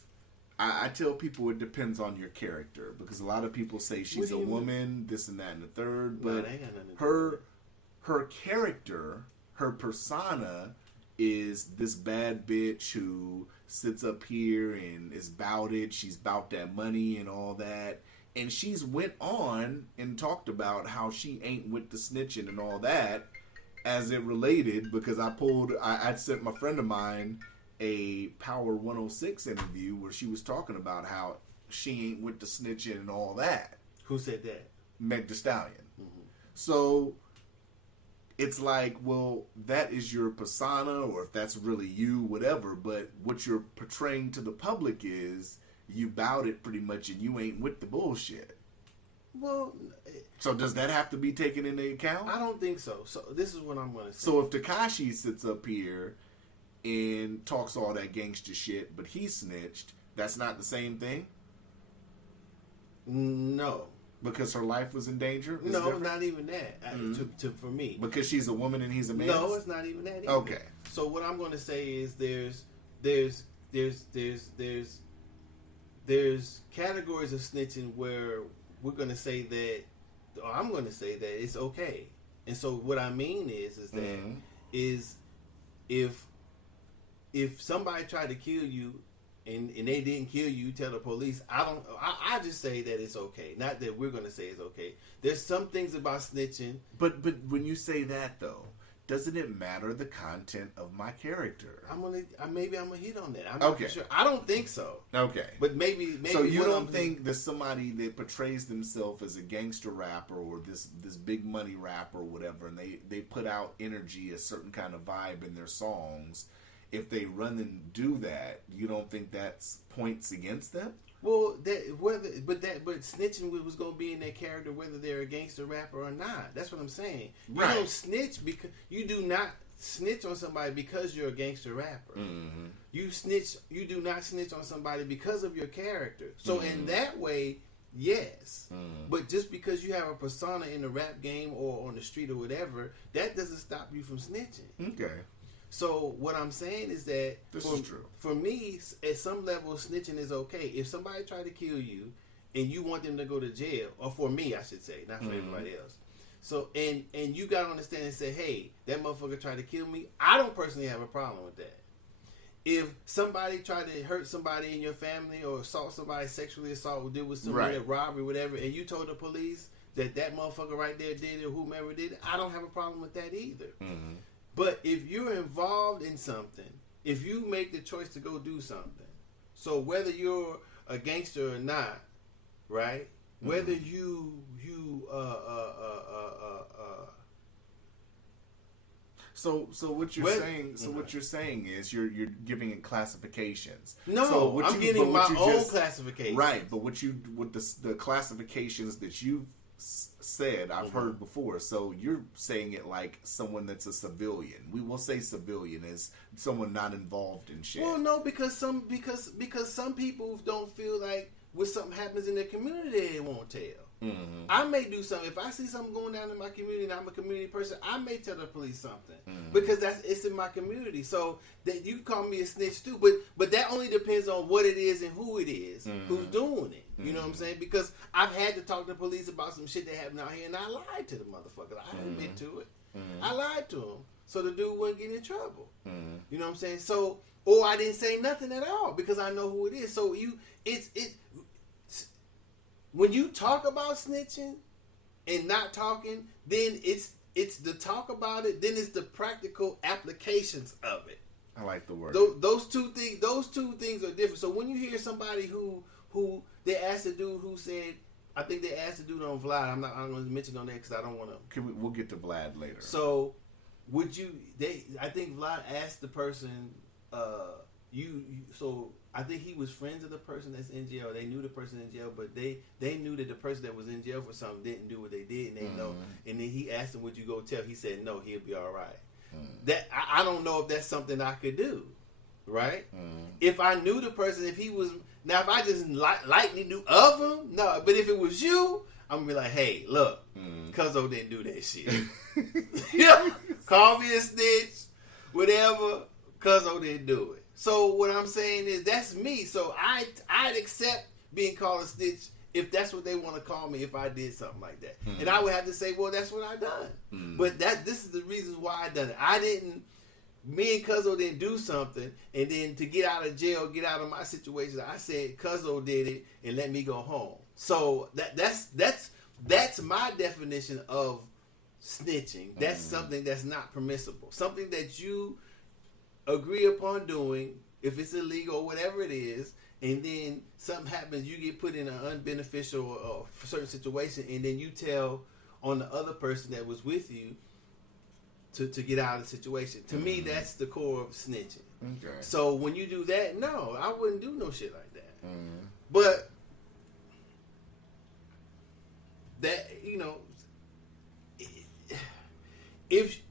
I tell people it depends on your character, because a lot of people say she's a woman, this and that and the third, but her character, her persona, is this bad bitch who sits up here and is bout it. She's bout that money and all that. And she's went on and talked about how she ain't with the snitching and all that as it related, because I sent my friend of mine a Power 106 interview where she was talking about how she ain't with the snitching and all that. Who said that? Meg Thee Stallion. Mm-hmm. So it's like, well, that is your persona, or if that's really you, whatever. But what you're portraying to the public is you bout it pretty much, and you ain't with the bullshit. Well, so does that have to be taken into account? I don't think so. So this is what I'm going to say. So if Tekashi sits up here and talks all that gangster shit, but he snitched, that's not the same thing? No. Because her life was in danger? No, different? Not even that. For me. Because she's a woman and he's a man? No, it's not even that either. Okay. So what I'm going to say is there's categories of snitching where we're going to say that, or I'm going to say that it's okay. And so what I mean is that is if somebody tried to kill you and they didn't kill you, tell the police. I just say that it's okay. Not that we're going to say it's okay. There's some things about snitching. But when you say that though, doesn't it matter the content of my character? Maybe I'm gonna hit on that. I'm not sure. I don't think so. Okay. But maybe. So you don't think that somebody that portrays themselves as a gangster rapper or this big money rapper or whatever, and they put out energy, a certain kind of vibe in their songs, if they run and do that, you don't think that's points against them? Well, but snitching was going to be in their character whether they're a gangster rapper or not. That's what I'm saying. You don't snitch because you do not snitch on somebody because you're a gangster rapper. Mm-hmm. You do not snitch on somebody because of your character. So in that way, yes. Mm-hmm. But just because you have a persona in the rap game or on the street or whatever, that doesn't stop you from snitching. Okay. So what I'm saying is that this is true. For me, at some level, snitching is okay. If somebody tried to kill you and you want them to go to jail, or for me, I should say, not for everybody else. So and you got to understand and say, hey, that motherfucker tried to kill me. I don't personally have a problem with that. If somebody tried to hurt somebody in your family or assault somebody, sexually assault, or did with somebody, robbery, whatever, and you told the police that motherfucker right there did it or whomever did it, I don't have a problem with that either. Mm-hmm. But if you're involved in something, if you make the choice to go do something, so whether you're a gangster or not, right? Mm-hmm. Whether So what you're saying? So what you're saying is you're giving it classifications. No, so I'm getting my own classifications. Right, but what the classifications that you said I've heard before. So you're saying it like someone that's a civilian. We will say civilian is someone not involved in shit. Well, no, because some people don't feel like when something happens in their community, they won't tell. Mm-hmm. I may do something. If I see something going down in my community and I'm a community person, I may tell the police something because it's in my community. So that you can call me a snitch too, but that only depends on what it is and who it is who's doing it. You know what I'm saying? Because I've had to talk to the police about some shit that happened out here, and I lied to the motherfucker. I admit to it. I lied to him so the dude wouldn't get in trouble. You know what I'm saying? So, or I didn't say nothing at all because I know who it is. So when you talk about snitching and not talking, then it's the talk about it. Then it's the practical applications of it. I like the word. Those two things are different. So when you hear somebody who they asked the dude who said, I think they asked the dude on Vlad. I'm going to mention on that because I don't want to. We'll get to Vlad later. So I think Vlad asked the person, so I think he was friends of the person that's in jail. They knew the person in jail, but they knew that the person that was in jail for something didn't do what they did, and they know. And then he asked him, "Would you go tell?" He said, "No, he'll be all right." That I don't know if that's something I could do, right? If I knew the person, if I just lightly knew of him, no. But if it was you, I'm gonna be like, "Hey, look, Cuzzo didn't do that shit." Call me a snitch, whatever. Cuzzo didn't do it. So what I'm saying is that's me. So I'd accept being called a snitch if that's what they want to call me if I did something like that. And I would have to say, well, that's what I done. But this is the reasons why I done it. Me and Cuzzo didn't do something, and then to get out of jail, get out of my situation, I said Cuzzo did it and let me go home. So that's my definition of snitching. That's something that's not permissible. Something that you agree upon doing, if it's illegal or whatever it is, and then something happens, you get put in an unbeneficial or certain situation, and then you tell on the other person that was with you to get out of the situation. To me, that's the core of snitching. Okay. So when you do that, no, I wouldn't do no shit like that. But that, you know, if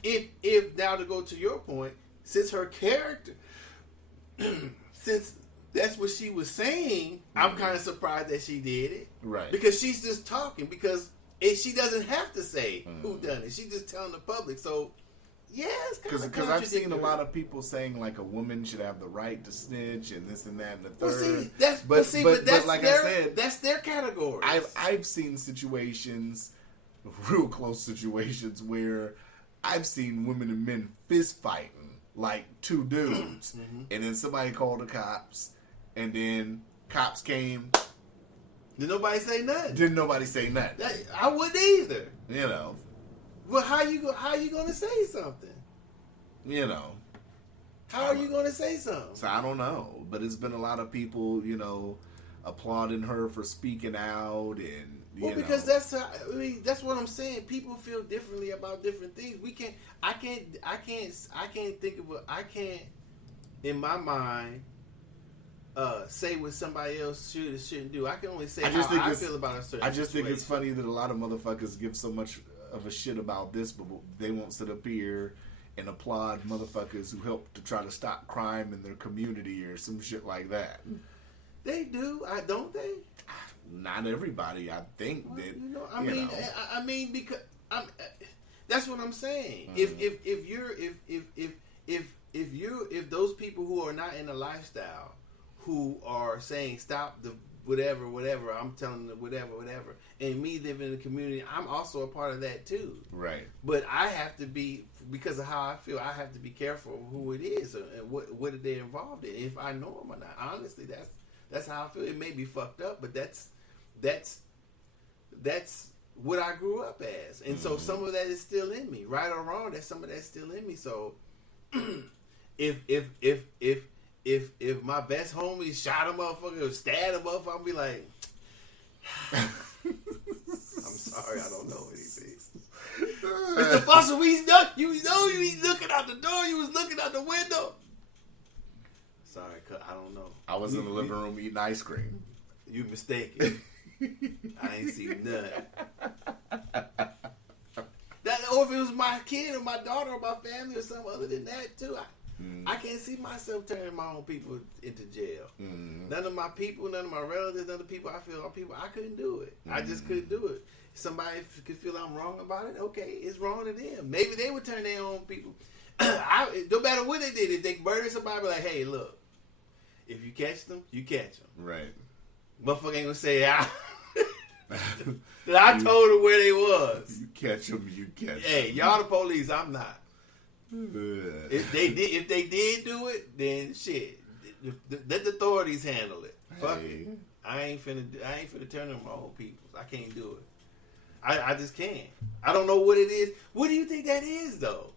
now to go to your point, since her character, since that's what she was saying, I'm kind of surprised that she did it. Right. Because she's just talking. Because she doesn't have to say who done it. She's just telling the public. So, yeah, it's kind of because I've seen a lot of people saying like a woman should have the right to snitch and this and that and the third. But that's like I said, that's their category. I've seen situations, real close situations, where I've seen women and men fist fighting like two dudes, and then somebody called the cops, and then cops came. Did nobody say nothing? Didn't nobody say nothing? I wouldn't either. You know. Well, how you gonna say something? You know. How are you gonna say something? So I don't know, but it's been a lot of people, you know, applauding her for speaking out, and because that's what I'm saying. People feel differently about different things. I can't think of I can't in my mind say what somebody else should or shouldn't do. I can only say how I feel about a certain. I just think it's funny that a lot of motherfuckers give so much of a shit about this, but they won't sit up here and applaud motherfuckers who help to try to stop crime in their community or some shit like that. They do, don't they? Not everybody. I think that. I mean, because that's what I'm saying. If those people who are not in the lifestyle, who are saying stop the whatever, I'm telling them whatever, and me living in the community, I'm also a part of that too. Right. But I have to be, because of how I feel, I have to be careful of who it is and what they're involved in, if I know them or not. Honestly, that's how I feel. It may be fucked up, but that's what I grew up as, and so some of that is still in me, right or wrong. Some of that's still in me. So if my best homie shot a motherfucker or stabbed a motherfucker, I'll be like, I'm sorry, I don't know anything. Mr. Foster, you was looking out the door, you was looking out the window. Sorry, I don't know. I was in the living room eating ice cream. You mistaken. I ain't seen nothing. Or if it was my kid or my daughter or my family or something other than that too, I can't see myself turning my own people into jail. None of my people, none of my relatives, none of the people I feel are people. I couldn't do it. I just couldn't do it. Somebody could feel I'm wrong about it. Okay, it's wrong to them. Maybe they would turn their own people. No matter what they did, if they murdered somebody, be like, hey, look, if you catch them, you catch them. Right. Motherfucker ain't gonna say that I told them where they was. You catch them, you catch them. Hey, y'all the police, I'm not. If they did do it, then shit. Let the authorities handle it. Fuck it. I ain't finna turn them my own people. I can't do it. I just can't. I don't know what it is. What do you think that is, though?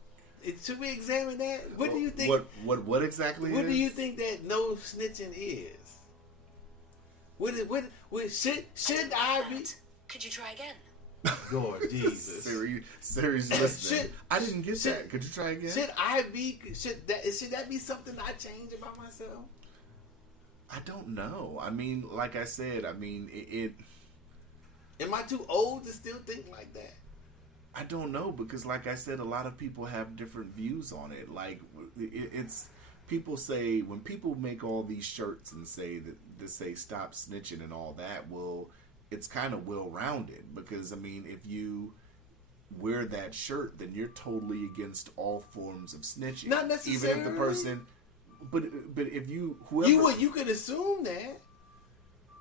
Should we examine that? What do you think? What exactly? What do you think that no snitching is? What should I be? Could you try again? Lord Jesus. Serious listening. I didn't get that. Could you try again? Should that be something I change about myself? I don't know. I mean, like I said, it. Am I too old to still think like that? I don't know, because like I said, a lot of people have different views on it. Like it's people say, when people make all these shirts and say that say stop snitching and all that, well, it's kind of well-rounded, because if you wear that shirt, then you're totally against all forms of snitching. Not necessarily. Even if the person, but if you, whoever, you could assume that,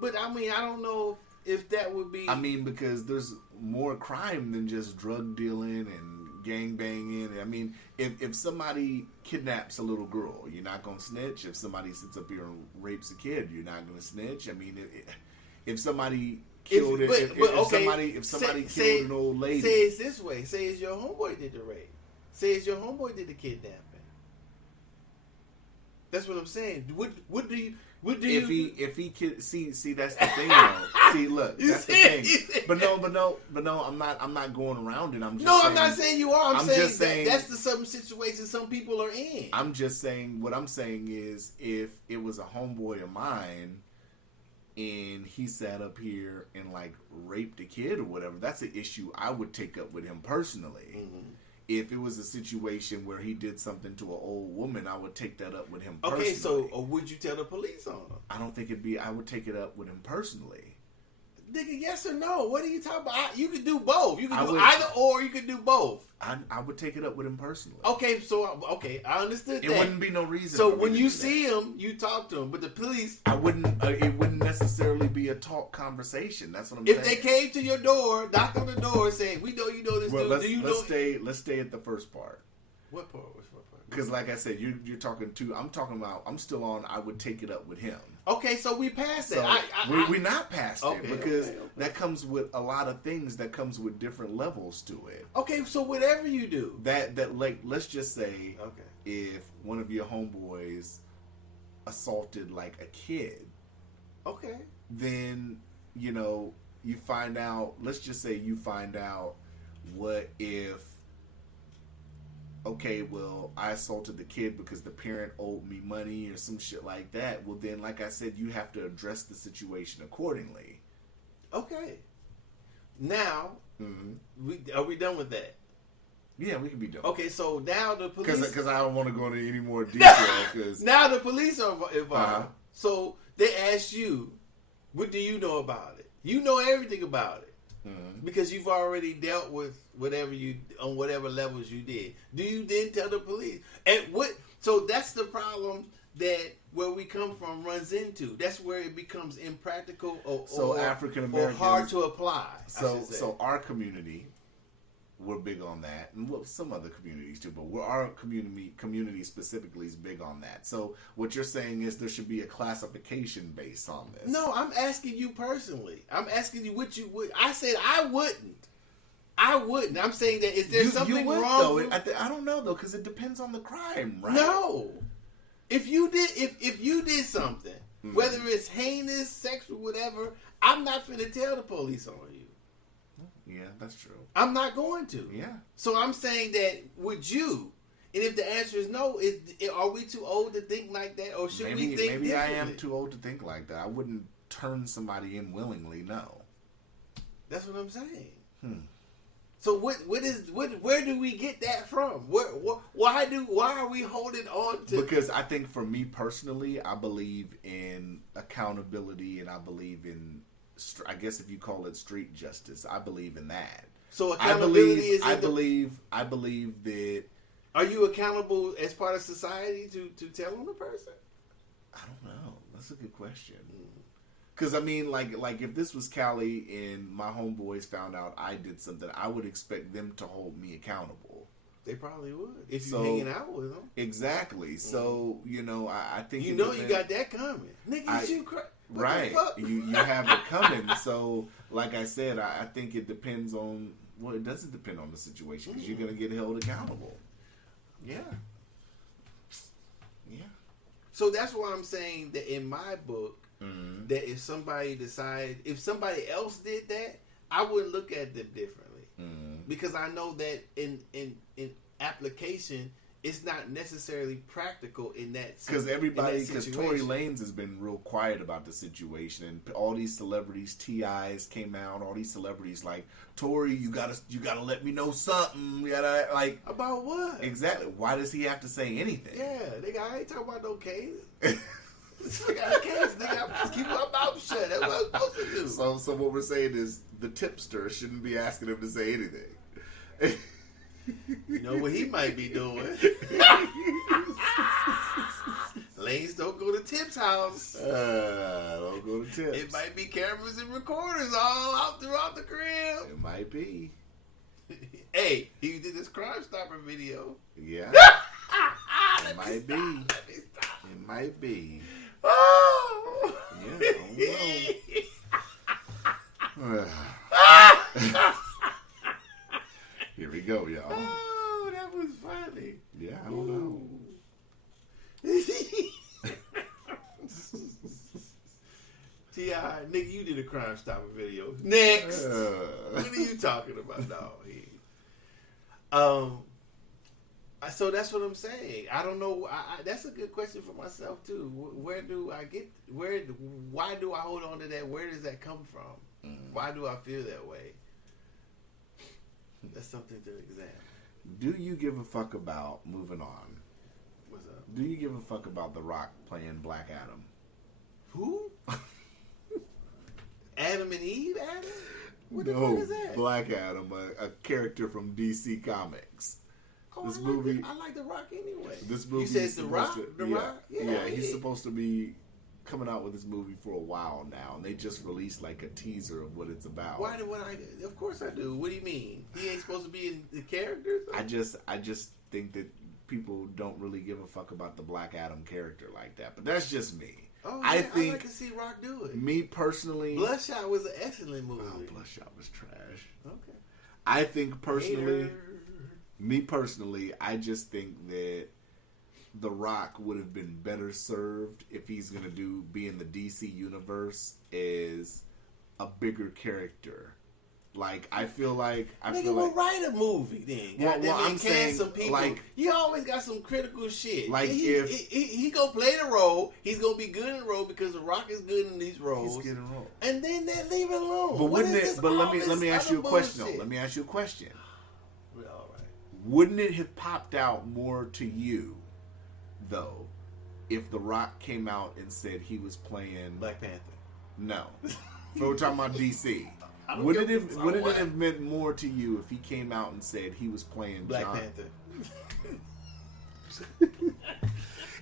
but I don't know. if that would be. I mean, because there's more crime than just drug dealing and gang banging. I mean, if somebody kidnaps a little girl, you're not gonna snitch. If somebody sits up here and rapes a kid, you're not gonna snitch. I mean, if somebody killed if somebody killed an old lady, say it's this way. Say it's your homeboy did the rape. Say it's your homeboy did the kidnapping. That's what I'm saying. What do you? If he could see that's the thing though. See, look, that's the thing. But no, I'm not going around it. I'm not saying you are. I'm just saying that's the some situation some people are in. I'm just saying what I'm saying is if it was a homeboy of mine and he sat up here and like raped a kid or whatever, that's an issue I would take up with him personally. Mm-hmm. If it was a situation where he did something to an old woman, I would take that up with him personally. Okay, so would you tell the police on him? I don't think I would take it up with him personally. Nigga, yes or no? What are you talking about? You could do both. You could do either or. You could do both. I would take it up with him personally. Okay, I understood that. It wouldn't be no reason. So when you see him, you talk to him. But the police, I wouldn't. It wouldn't necessarily be a talk conversation. That's what I'm saying. If they came to your door, knocked on the door, saying, "We know you know this dude." Let's stay at the first part. What part? Which part? Because, like I said, you're talking to. I'm talking about. I'm still on. I would take it up with him. Okay, so we passed that. So we're not past it because that comes with a lot of things. That comes with different levels to it. Okay, so whatever you do, that like let's just say, if one of your homeboys assaulted like a kid, then you find out. Let's just say you find out what if. Okay, well, I assaulted the kid because the parent owed me money or some shit like that. Well, then, like I said, you have to address the situation accordingly. Okay. Now, are we done with that? Yeah, we can be done. Okay, so now the police... Because I don't want to go into any more detail. Now the police are involved. So they ask you, what do you know about it? You know everything about it. Because you've already dealt with whatever on whatever levels you did. Do you then tell the police? And so that's the problem that where we come from runs into. That's where it becomes impractical or African Americans or hard to apply. So our community, we're big on that, and some other communities too. But our community specifically is big on that. So what you're saying is there should be a classification based on this. No, I'm asking you personally. I'm asking you what you would. I said I wouldn't. I'm saying that is there something wrong? Though. I don't know though, because it depends on the crime, right? No. If you did something, whether it's heinous, sexual, whatever, I'm not finna tell the police on you. Yeah, that's true. I'm not going to. Yeah. So I'm saying that would you? And if the answer is no, are we too old to think like that, or should we think? Maybe I am too old to think like that. I wouldn't turn somebody in willingly. No. That's what I'm saying. So where do we get that from? Why are we holding on to? Because I think for me personally, I believe in accountability, and I believe in, I guess if you call it street justice, I believe in that. So accountability I believe that. Are you accountable as part of society to tell on the person? I don't know. That's a good question. Because I mean, like if this was Cali and my homeboys found out I did something, I would expect them to hold me accountable. They probably would if you're hanging out with them. Exactly. So I think you got that coming, nigga. Right. You have it coming. So, like I said, I think it depends on. Well, it doesn't depend on the situation because you're gonna get held accountable. Yeah. Yeah. So that's why I'm saying that in my book, that if somebody else did that, I would look at them differently because I know that in application, it's not necessarily practical in that. Because Tory Lanez has been real quiet about the situation, and all these celebrities, T.I.'s came out, all these celebrities like Tory, you gotta let me know something. You gotta about what exactly? Why does he have to say anything? Yeah, nigga, I ain't talking about no case. I got a case, nigga. I'm just keep my mouth shut. That's what I'm supposed to do. So what we're saying is the tipster shouldn't be asking him to say anything. You know what he might be doing? Lanes don't go to Tip's house. Don't go to Tip's. It might be cameras and recorders all out throughout the crib. It might be. Hey, he did this Crime Stopper video. Yeah. It might be. It might be. Oh. Yeah, Here we go, y'all. Oh, that was funny. Yeah, I don't know. T.I., nigga, you did a Crime Stopper video. Next. What are you talking about, dog? So that's what I'm saying. I don't know. That's a good question for myself too. Why do I hold on to that? Where does that come from? Why do I feel that way? That's something to examine. Do you give a fuck about moving on? What's up? Do you give a fuck about The Rock playing Black Adam? Who? Adam and Eve? Adam? What no, the fuck is that? Black Adam, a character from DC Comics. Oh, This I movie. I like The Rock anyway. This movie. You said The Rock? The Rock? Yeah, he's supposed to be coming out with this movie for a while now, and they just released like a teaser of what it's about. Why do I? Of course I do. What do you mean? He ain't supposed to be in the characters? I just think that people don't really give a fuck about the Black Adam character like that. But that's just me. Oh, yeah, I think I'd like to see Rock do it. Me personally, Bloodshot was an excellent movie. Oh, Bloodshot was trash. Okay. I think personally, Hater. me personally, I just think that The Rock would have been better served if he's gonna be in the DC universe as a bigger character. Like I feel like we'll write a movie then. Well, I'm saying some people. like you always got some critical shit. Like he gonna play the role, he's gonna be good in the role because The Rock is good in these roles. He's getting role, and then they leave it alone. But wouldn't it? But let me ask you a question. Though. Let me ask you a question. We're all right. Wouldn't it have popped out more to you, though, if The Rock came out and said he was playing Black Panther? No, we're talking about DC. Wouldn't it have meant more to you if he came out and said he was playing Black John? Panther?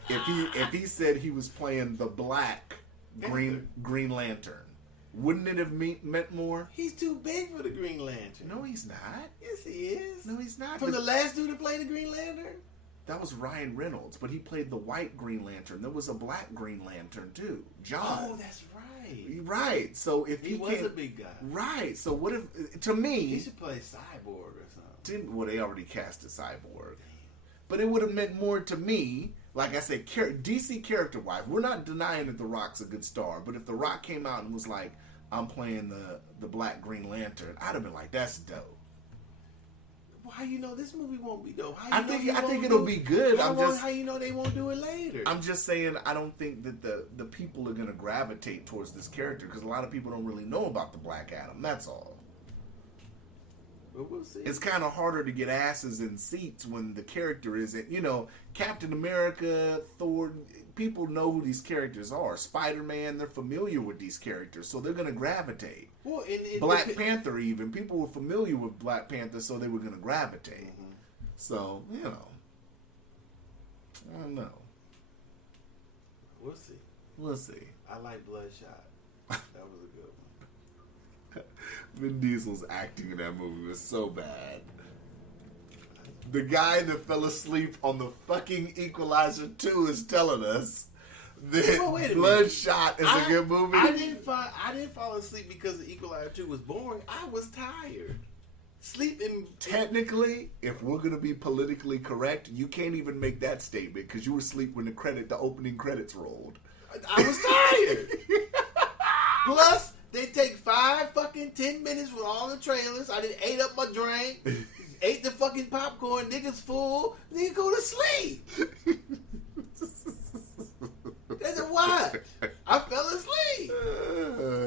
if he said he was playing the Black Green Lantern, wouldn't it have meant more? He's too big for the Green Lantern. No, he's not. Yes, he is. No, he's not. From the last dude to play the Green Lantern? That was Ryan Reynolds, but he played the white Green Lantern. There was a black Green Lantern too, John. Oh, that's right. Right. So if he was a big guy. Right. So what if? To me, he should play Cyborg or something. Well, they already cast a Cyborg, but it would have meant more to me. Like I said, DC character-wise, we're not denying that The Rock's a good star, but if The Rock came out and was like, "I'm playing the black Green Lantern," I'd have been like, "That's dope." How you know this movie won't be dope? I think it'll be good. How you know they won't do it later? I'm just saying I don't think that the people are going to gravitate towards this character because a lot of people don't really know about the Black Adam. That's all. But we'll see. It's kind of harder to get asses in seats when the character isn't. Captain America, Thor. People know who these characters are. Spider-Man, they're familiar with these characters, so they're going to gravitate. Well, Black Panther, even people were familiar with Black Panther, so they were going to gravitate. Mm-hmm. So I don't know. We'll see. I like Bloodshot. That was a good one. Vin Diesel's acting in that movie was so bad. The guy that fell asleep on the fucking Equalizer 2 is telling us that Bloodshot is a good movie. I didn't fall asleep because the Equalizer 2 was boring. I was tired. Sleeping. Technically, if we're going to be politically correct, you can't even make that statement because you were asleep when the opening credits rolled. I was tired. Plus, they take 10 minutes with all the trailers. I done ate up my drink. Ate the fucking popcorn, niggas full, nigga go to sleep. That's a what? I fell asleep.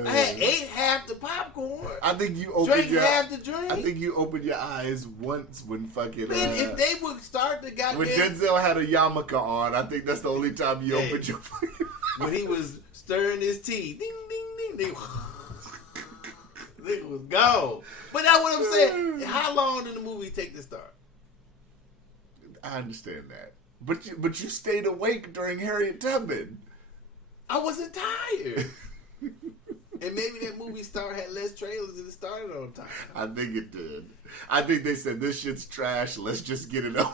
I had ate half the popcorn. I think you half the drink. I think you opened your eyes once when fucking. Man, if they would start the goddamn. When Denzel had a yarmulke on, I think that's the only time you opened your. When he was stirring his tea, ding ding ding, nigga was gone. But that's what I'm saying. How long did the movie take to start? I understand that. But you stayed awake during Harriet Tubman. I wasn't tired. And maybe that movie star had less trailers and it started on time. I think it did. I think they said, this shit's trash. Let's just get it over.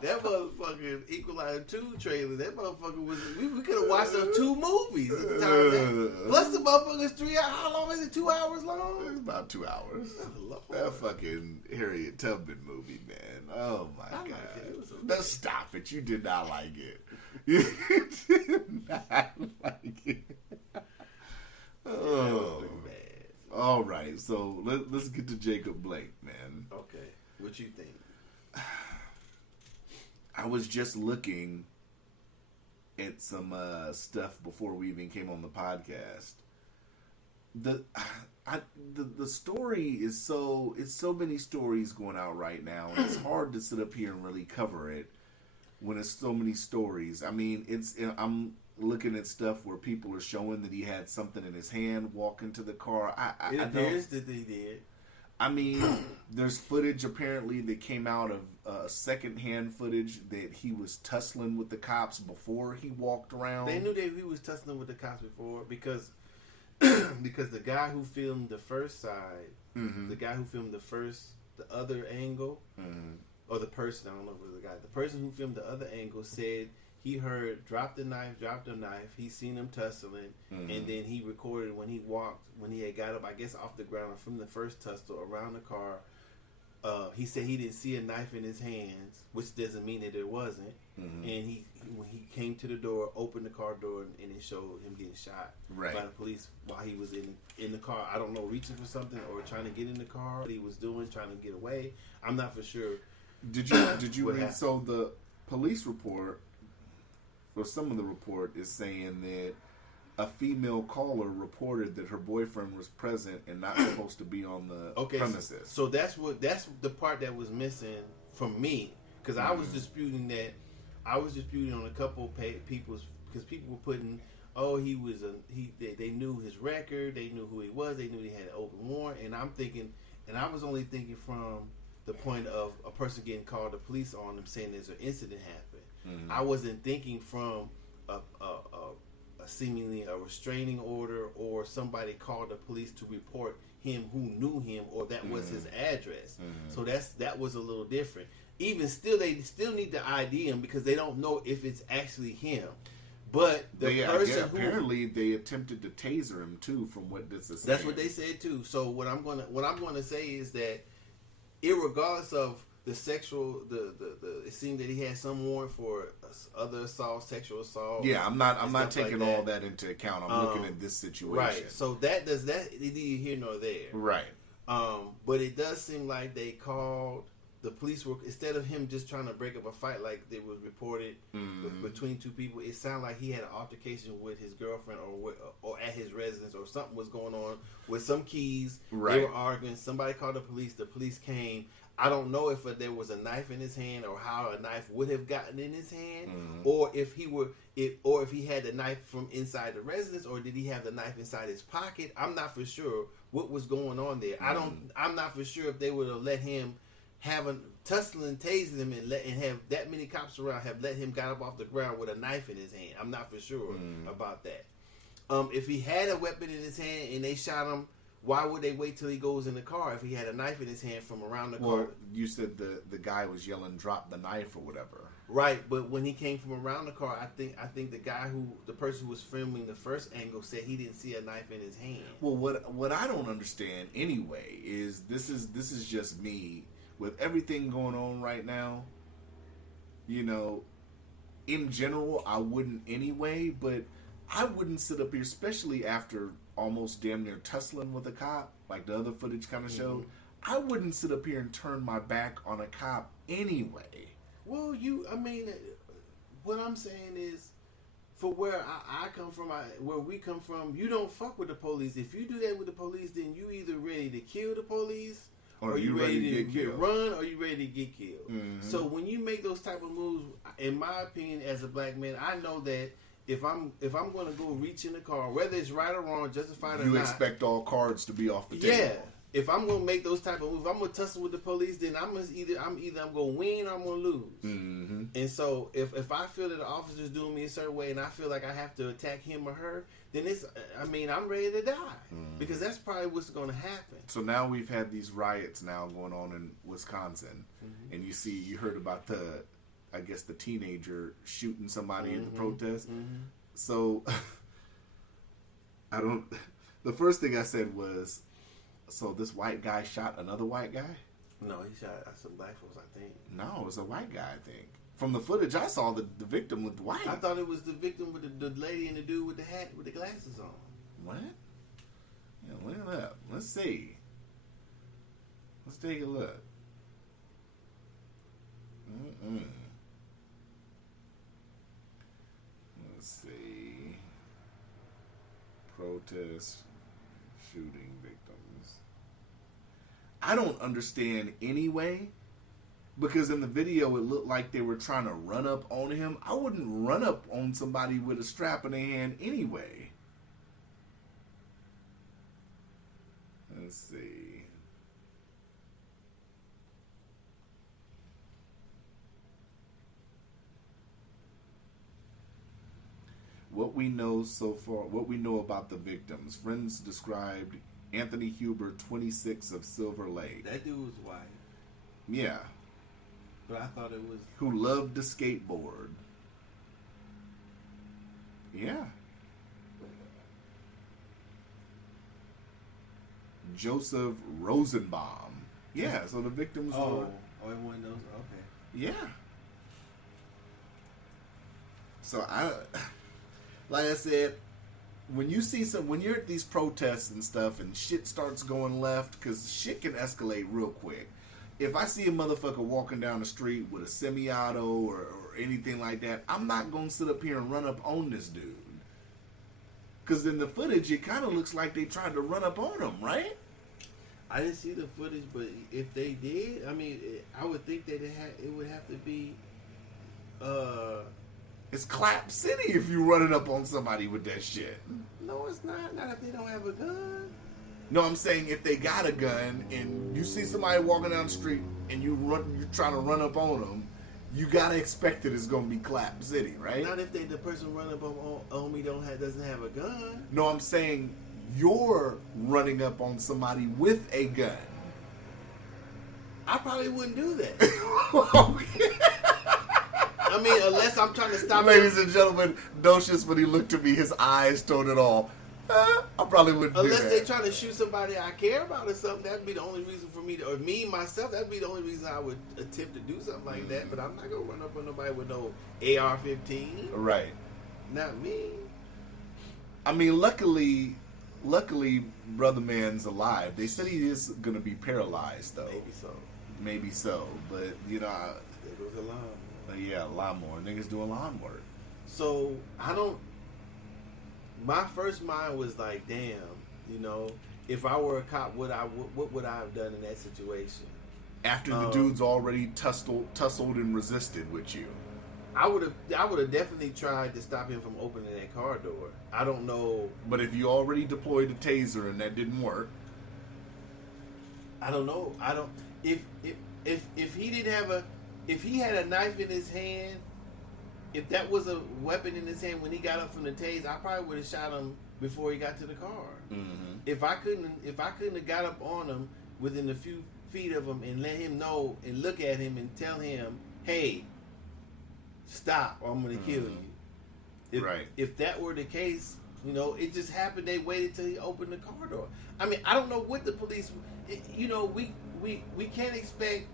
That motherfucking Equalizer 2 trailer, that motherfucker was... We could have watched those 2 movies at the time of that. Plus the motherfucker's 3 hours. How long is it? 2 hours long? It's about 2 hours. Oh, that fucking Harriet Tubman movie, man. Oh, my God. Now stop it. You did not like it. You did not like it. Oh. All right. So, let's get to Jacob Blake, man. Okay. What you think? I was just looking at some stuff before we even came on the podcast. The story is it's so many stories going out right now, and it's hard to sit up here and really cover it when it's so many stories. I mean, I'm looking at stuff where people are showing that he had something in his hand walking to the car. It appears that they did. I mean, there's footage apparently that came out of secondhand footage that he was tussling with the cops before he walked around. They knew that he was tussling with the cops before because the guy who filmed the first side, the guy who filmed the other angle, or the person, I don't know if it was the guy, the person who filmed the other angle said he heard drop the knife, he seen him tussling, and then he recorded when he had got up, I guess, off the ground from the first tussle around the car. He said he didn't see a knife in his hands, which doesn't mean that there wasn't. And when he came to the door, opened the car door, and it showed him getting shot by the police while he was in the car. I don't know, reaching for something or trying to get in the car. What he was doing, trying to get away. I'm not for sure. Did you read? So the police report, or some of the report, is saying that a female caller reported that her boyfriend was present and not supposed to be on the premises. So that's the part that was missing from me, because I was disputing that. I was disputing on a couple people's, because people were putting, they knew his record, they knew who he was, they knew he had an open warrant, and I'm thinking, and I was only thinking from the point of a person getting called the police on them saying there's an incident happened. I wasn't thinking from a seemingly a restraining order or somebody called the police to report him who knew him or that was his address. So that was a little different. Even still, they still need to ID him because they don't know if it's actually him. But apparently they attempted to taser him too, from what this is saying. That's what they said too. So what I'm gonna say is that, irregardless of the sexual, it seemed that he had some warrant for other assault, sexual assault. Yeah, I'm not taking all that into account. I'm looking at this situation. Right. So that neither here nor there. Right. But it does seem like they called the police were, instead of him just trying to break up a fight like it was reported between two people. It sounded like he had an altercation with his girlfriend or at his residence, or something was going on with some keys. Right. They were arguing. Somebody called the police. The police came. I don't know if there was a knife in his hand or how a knife would have gotten in his hand, or if he had the knife from inside the residence, or did he have the knife inside his pocket? I'm not for sure what was going on there. I'm not for sure if they would have let him have a tussling, tasing him, and have that many cops around, have let him got up off the ground with a knife in his hand. I'm not for sure about that. If he had a weapon in his hand and they shot him, why would they wait till he goes in the car if he had a knife in his hand from around the car? Well, you said the guy was yelling, "Drop the knife" or whatever. Right, but when he came from around the car, I think the person who was filming the first angle said he didn't see a knife in his hand. Well, what I don't understand anyway is this is just me with everything going on right now. You know, in general, I wouldn't anyway, but I wouldn't sit up here, especially after almost damn near tussling with a cop, like the other footage kind of showed. I wouldn't sit up here and turn my back on a cop anyway. Well, what I'm saying is, for where I come from, where we come from, you don't fuck with the police. If you do that with the police, then you either ready to kill the police, or you ready to get run, or you ready to get killed. So when you make those type of moves, in my opinion, as a black man, I know that if I'm going to go reach in the car, whether it's right or wrong, justified or not, you expect all cards to be off the table. Yeah, if I'm gonna make those type of moves, I'm gonna tussle with the police. Then I'm gonna win or I'm gonna lose. Mm-hmm. And so if I feel that the officer's doing me a certain way, and I feel like I have to attack him or her, then I'm ready to die because that's probably what's gonna happen. So now we've had these riots now going on in Wisconsin, and you heard about the teenager shooting somebody at the protest. So the first thing I said was, so this white guy shot another white guy? No, he shot some black folks, I think. No, it was a white guy, I think. From the footage I saw, the victim looked white. I thought it was the victim with the lady and the dude with the hat with the glasses on. What? Yeah, look it up. Let's see. Let's take a look. Let's see. Protest shooting victims. I don't understand anyway, because in the video it looked like they were trying to run up on him. I wouldn't run up on somebody with a strap in their hand anyway. Let's see. What we know so far, what we know about the victims. Friends described Anthony Huber, 26, of Silver Lake. That dude was white. Yeah. But I thought it was... Who loved to skateboard. Yeah. Joseph Rosenbaum. Yeah, so the victims were... Oh, everyone knows? Okay. Yeah. So like I said, when you're at these protests and stuff and shit starts going left, because shit can escalate real quick. If I see a motherfucker walking down the street with a semi-auto or anything like that, I'm not going to sit up here and run up on this dude. Because in the footage, it kind of looks like they tried to run up on him, right? I didn't see the footage, but if they did, I mean, I would think that it would have to be... It's Clap City if you running up on somebody with that shit. No, it's not. Not if they don't have a gun. No, I'm saying if they got a gun and you see somebody walking down the street and you're trying to run up on them, you gotta expect that it's gonna be Clap City, right? Not if the person running up on me doesn't have a gun. No, I'm saying you're running up on somebody with a gun. I probably wouldn't do that. Okay. I mean, unless I'm trying to stop. Ladies and gentlemen, Docious, when he looked at me, his eyes told it all. I probably wouldn't do that. Unless they're trying to shoot somebody I care about or something, that'd be the only reason for me to, or me, myself, that'd be the only reason I would attempt to do something like that. But I'm not going to run up on nobody with no AR-15. Right. Not me. I mean, luckily, Brother Man's alive. They said he is going to be paralyzed, though. Maybe so. But, you know... There goes a lawnmower. Yeah, a lawnmower. Niggas doing lawn work. So, my first mind was like, damn, you know, if I were a cop, what would I have done in that situation? After the dude's already tussled and resisted with you. I would have definitely tried to stop him from opening that car door. I don't know. But if you already deployed a taser and that didn't work. I don't know. If he didn't have if he had a knife in his hand, if that was a weapon in his hand when he got up from the tase, I probably would have shot him before he got to the car. Mm-hmm. If I couldn't have got up on him within a few feet of him and let him know and look at him and tell him, hey, stop or I'm going to kill you. If that were the case, you know, it just happened. They waited till he opened the car door. I mean, I don't know what the police. You know, we can't expect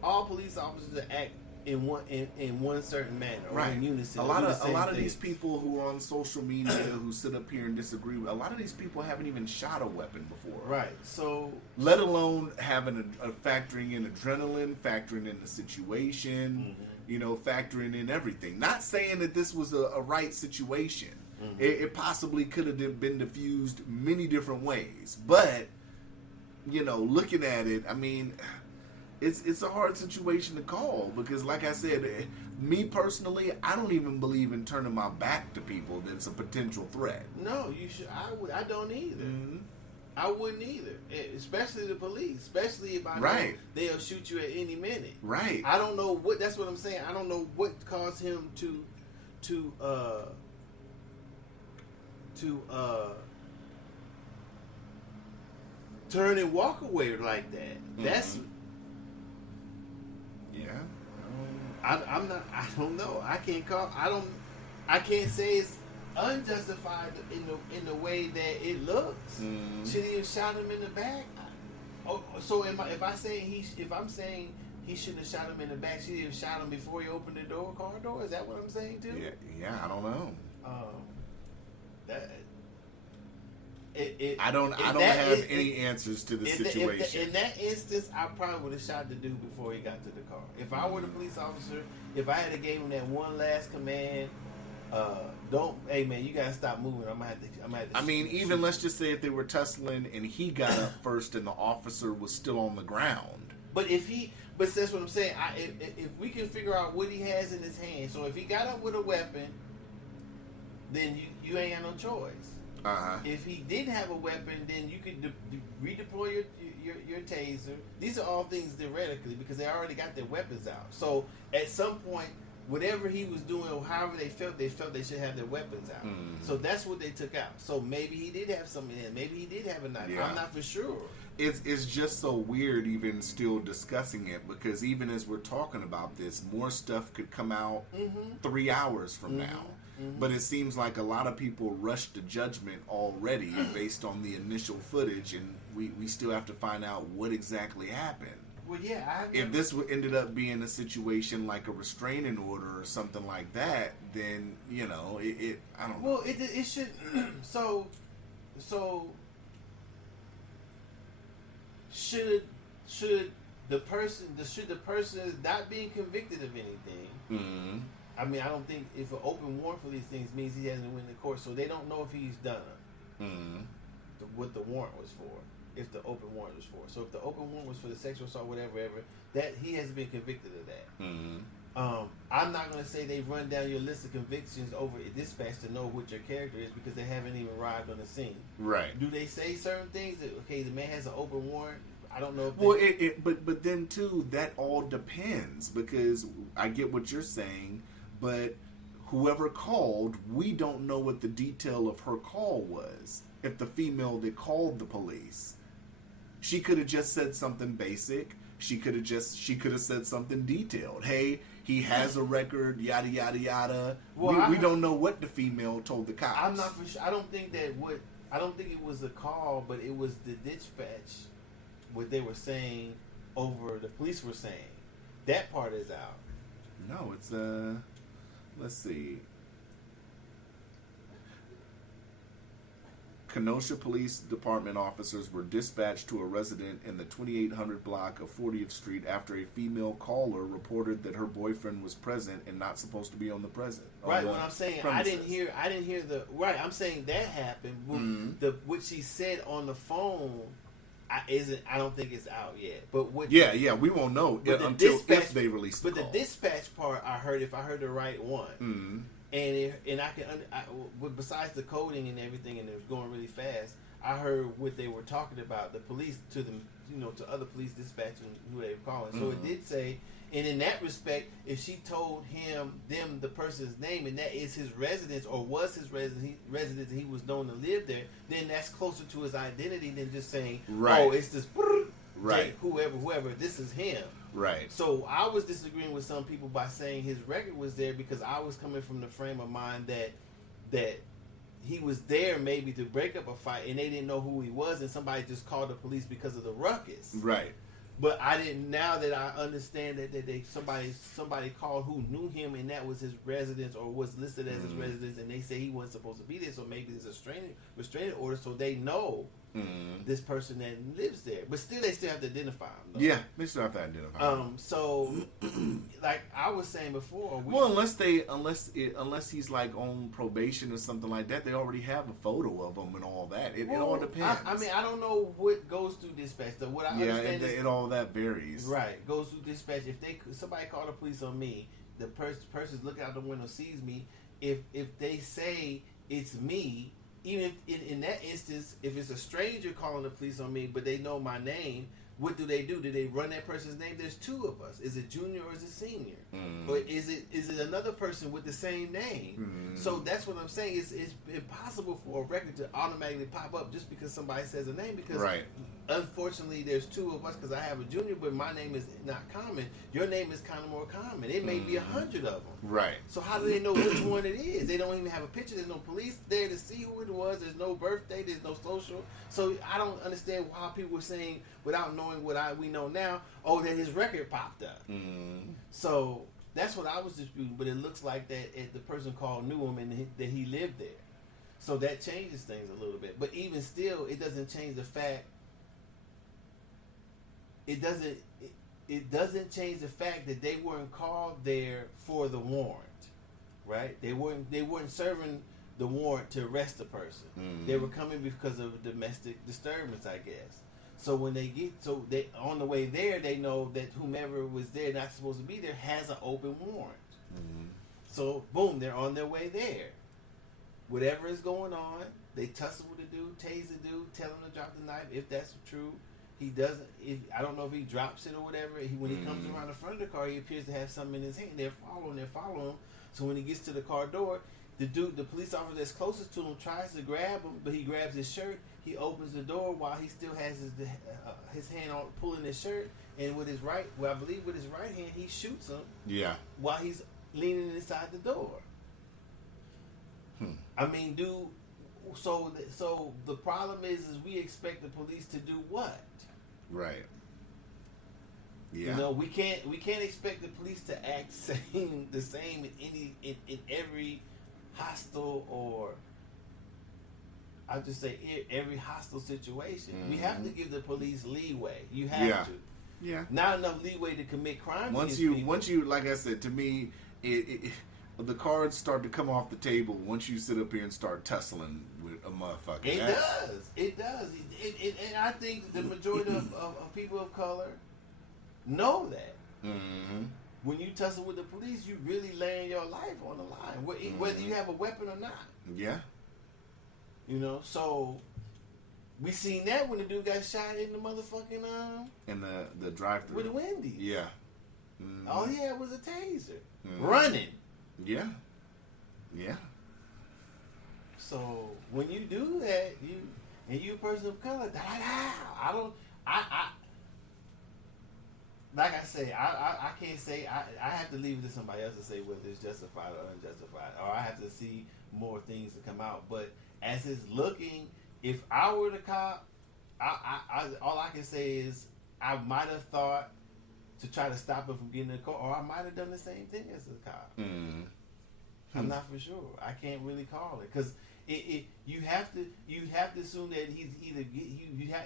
all police officers to act in one certain manner, or in unison. A lot of these people who are on social media who sit up here and disagree, a lot of these people haven't even shot a weapon before. Right. So, let alone having factoring in adrenaline, factoring in the situation, you know, factoring in everything. Not saying that this was a right situation. It possibly could have been diffused many different ways, but you know, looking at it, I mean. It's a hard situation to call because, like I said, me personally, I don't even believe in turning my back to people that's a potential threat. No, you should. I don't either. I wouldn't either, especially the police. Especially if I know they'll shoot you at any minute. Right. I don't know what. That's what I'm saying. I don't know what caused him to turn and walk away like that. That's. Yeah. I'm not. I don't know. I can't call. I can't say it's unjustified in the way that it looks. Should he have shot him in the back? So if I'm saying he shouldn't have shot him in the back, should he have shot him before he opened the car door? Is that what I'm saying too? Yeah. I don't know. I don't have any answers to the situation. In that instance, I probably would have shot the dude before he got to the car. If I were the police officer, if I had to gave him that one last command, hey man, you gotta stop moving. I'm gonna have to. I mean, even let's just say if they were tussling and he got up first and the officer was still on the ground. But that's what I'm saying. If we can figure out what he has in his hand, so if he got up with a weapon, then you ain't got no choice. If he didn't have a weapon, then you could redeploy your taser. These are all things theoretically because they already got their weapons out. So at some point, whatever he was doing or however they felt they should have their weapons out. So that's what they took out. So maybe he did have something in. Maybe he did have a knife. Yeah. I'm not for sure. It's just so weird even still discussing it because even as we're talking about this, more stuff could come out 3 hours from now. But it seems like a lot of people rushed to judgment already based on the initial footage, and we still have to find out what exactly happened. Well, yeah. If this ended up being a situation like a restraining order or something like that, then I don't know. Well, it should. So should the person not being convicted of anything? I mean, I don't think if an open warrant for these things means he hasn't went to court, so they don't know if he's done what the warrant was for. If the open warrant was for, so if the open warrant was for the sexual assault, whatever, that he hasn't been convicted of that. I'm not going to say they run down your list of convictions over a dispatch to know what your character is because they haven't even arrived on the scene. Right? Do they say certain things that the man has an open warrant? I don't know. If but then too, that all depends because I get what you're saying. But whoever called, we don't know what the detail of her call was. If the female that called the police, she could have just said something basic. She could have said something detailed. Hey, he has a record, yada yada yada. Well, we don't know what the female told the cops. I'm not for sure. I don't think it was a call, but it was the dispatch. What they were saying over the police were saying. That part is out. No, it's let's see. Kenosha Police Department officers were dispatched to a resident in the 2800 block of 40th Street after a female caller reported that her boyfriend was present and not supposed to be on the present. Right, what I'm saying, premises. I didn't hear the right. I'm saying that happened. What she said on the phone I don't think it's out yet. But we won't know until if they release the call. But the dispatch part, I heard if I heard the right one, and I can besides the coding and everything, and it was going really fast. I heard what they were talking about, the police to them, to other police dispatching who they were calling. So it did say, and in that respect, if she told them the person's name, and that is his residence or was his residence, and he was known to live there, then that's closer to his identity than just saying, oh, it's this, right? Whoever, this is him. Right. So I was disagreeing with some people by saying his record was there because I was coming from the frame of mind that he was there maybe to break up a fight and they didn't know who he was and somebody just called the police because of the ruckus. Right. But I didn't. Now that I understand that somebody called who knew him and that was his residence or was listed as his residence, and they say he wasn't supposed to be there, so maybe there's a restraining order, so they know this person that lives there. But still, they still have to identify him. Though. Yeah, they still have to identify him. So, like I was saying before, unless he's like on probation or something like that, they already have a photo of him and all that. It all depends. I mean, I don't know what goes through dispatch. Though what I understand is it all that varies. Right, goes through dispatch. If somebody called the police on me, the person's looking out the window sees me. If they say it's me, even if in that instance, if it's a stranger calling the police on me, but they know my name, what do? Do they run that person's name? There's two of us. Is it junior or is it senior? Or is it another person with the same name? So that's what I'm saying. It's impossible for a record to automatically pop up just because somebody says a name. Because unfortunately, there's two of us. Because I have a junior, but my name is not common. Your name is kind of more common. It may be 100 of them. Right. So how do they know which one it is? They don't even have a picture. There's no police there to see who it was. There's no birthday. There's no social. So I don't understand how people were saying without knowing what we know now. Oh, that his record popped up. So that's what I was disputing. But it looks like that the person called knew him and that he lived there. So that changes things a little bit. But even still, it doesn't change the fact. It doesn't change the fact that they weren't called there for the warrant, right? They weren't serving the warrant to arrest the person. They were coming because of domestic disturbance, I guess. So when they on the way there, they know that whomever was there, not supposed to be there, has an open warrant. So boom, they're on their way there. Whatever is going on, they tussle with the dude, tase the dude, tell him to drop the knife if that's true. He doesn't. I don't know if he drops it or whatever. When he comes around the front of the car, he appears to have something in his hand. They're following him. So when he gets to the car door, the police officer that's closest to him, tries to grab him, but he grabs his shirt. He opens the door while he still has his hand on pulling his shirt, and with his right hand, he shoots him. Yeah. While he's leaning inside the door. I mean, dude. So the problem is we expect the police to do what? Right. Yeah. You know, we can't expect the police to act the same in every hostile, or I'll just say every hostile situation. We have to give the police leeway. You have to. Yeah. Not enough leeway to commit crimes. Once you, like I said, to me, the cards start to come off the table once you sit up here and start tussling with a motherfucker. It does. And I think the majority of people of color know that. When you tussle with the police, you really laying your life on the line, whether you have a weapon or not. Yeah. You know, so we seen that when the dude got shot in the motherfucking in the drive-thru with the Wendy's. Yeah. All he had was a taser running. Yeah. Yeah. So when you do that, you a person of color, like I say, I can't say, I have to leave it to somebody else to say whether it's justified or unjustified, or I have to see more things to come out. But as it's looking, if I were the cop, all I can say is I might have thought to try to stop him from getting in the car, or I might have done the same thing as a cop. I'm not for sure. I can't really call it because you have to assume that he's either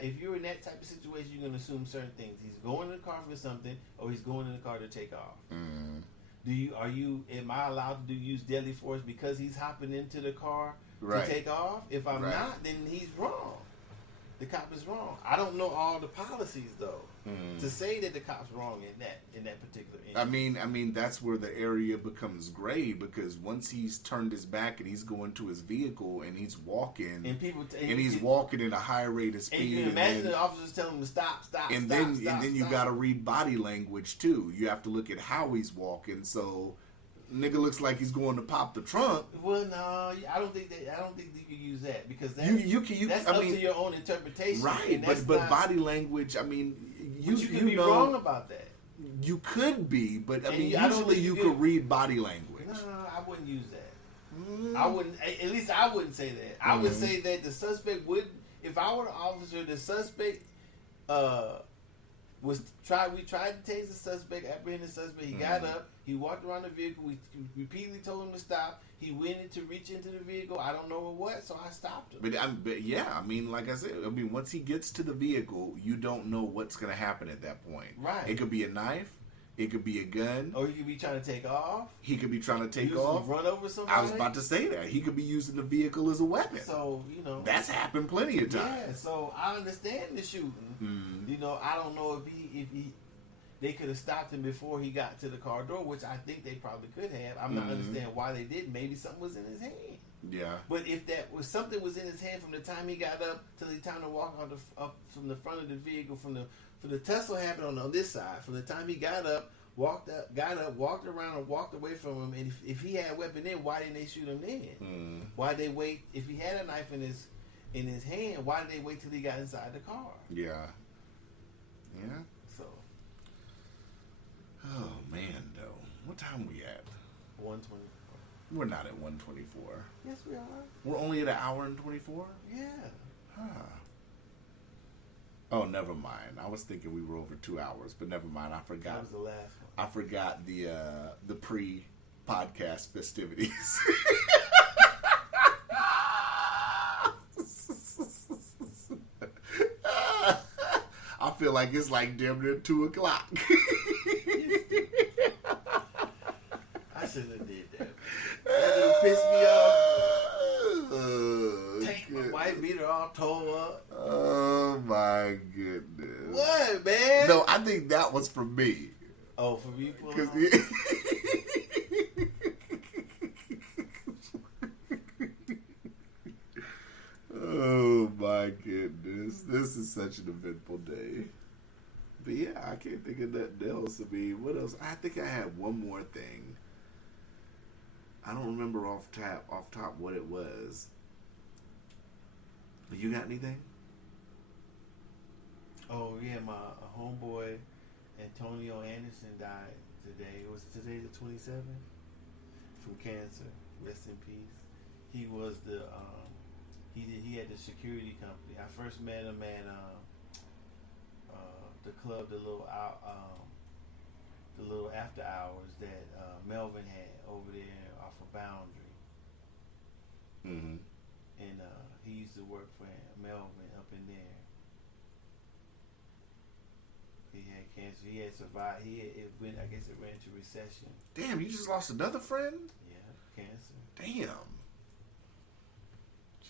if you're in that type of situation, you're going to assume certain things. He's going in the car for something, or he's going in the car to take off. Am I allowed to use deadly force because he's hopping into the car to take off? If I'm not, then he's wrong. The cop is wrong. I don't know all the policies though to say that the cop's wrong in that particular instance. I mean that's where the area becomes gray, because once he's turned his back and he's going to his vehicle and he's walking and he's walking at a high rate of speed. And you can imagine the officers telling him to stop. And then you got to read body language too. You have to look at how he's walking. So nigga looks like he's going to pop the trunk. Well, no, I don't think you can use that, because that's up to your own interpretation. Right, but body language. I mean, you could be wrong about that. You could be, but usually you could read body language. No, I wouldn't use that. I wouldn't. At least I wouldn't say that. I would say that the suspect would. If I were the officer, the suspect we tried to tase the suspect, apprehend the suspect. He got up, he walked around the vehicle. We repeatedly told him to stop. He went in to reach into the vehicle. I don't know what, so I stopped him. But yeah, I mean, like I said, once he gets to the vehicle, you don't know what's going to happen at that point. Right. It could be a knife. It could be a gun. Or he could be trying to take off. Run over somebody. I was about to say that. He could be using the vehicle as a weapon. So, that's happened plenty of times. Yeah, so I understand the shooting. I don't know if they could have stopped him before he got to the car door, which I think they probably could have. I'm not understanding why they didn't. Maybe something was in his hand. Yeah. But if that was something was in his hand from the time he got up till the time to walk up from the front of the vehicle, from the tussle happened on this side, from the time he got up, walked around and walked away from him, and if he had a weapon then, why didn't they shoot him then? Why they wait? If he had a knife in his hand, why did they wait till he got inside the car? Yeah. Yeah. So. Oh man, though. What time we at? 124. We're not at 124. Yes, we are. We're only at an hour and 24? Yeah. Huh. Oh, never mind. I was thinking we were over 2 hours, but never mind. I forgot. That was the last one. I forgot the pre-podcast festivities. I feel like it's like damn near 2 o'clock. I shouldn't have did that. That pissed me off. Take my white beater all tore up. Oh my goodness. What, man? No, I think that was for me. Oh, for me? Oh my goodness. This is such an eventful day. But yeah, I can't think of nothing else. I mean, what else? I think I had one more thing. I don't remember off top what it was. You got anything? Oh yeah, my homeboy Antonio Anderson died today. Was today the 27th? From cancer. Rest in peace. He was he had the security company. I first met him at the club, the little after hours that Melvin had over there off of Boundary. Mm-hmm. And he used to work for Melvin up in there. He had cancer. He had survived. I guess it ran into recession. Damn, you just lost another friend? Yeah, cancer. Damn.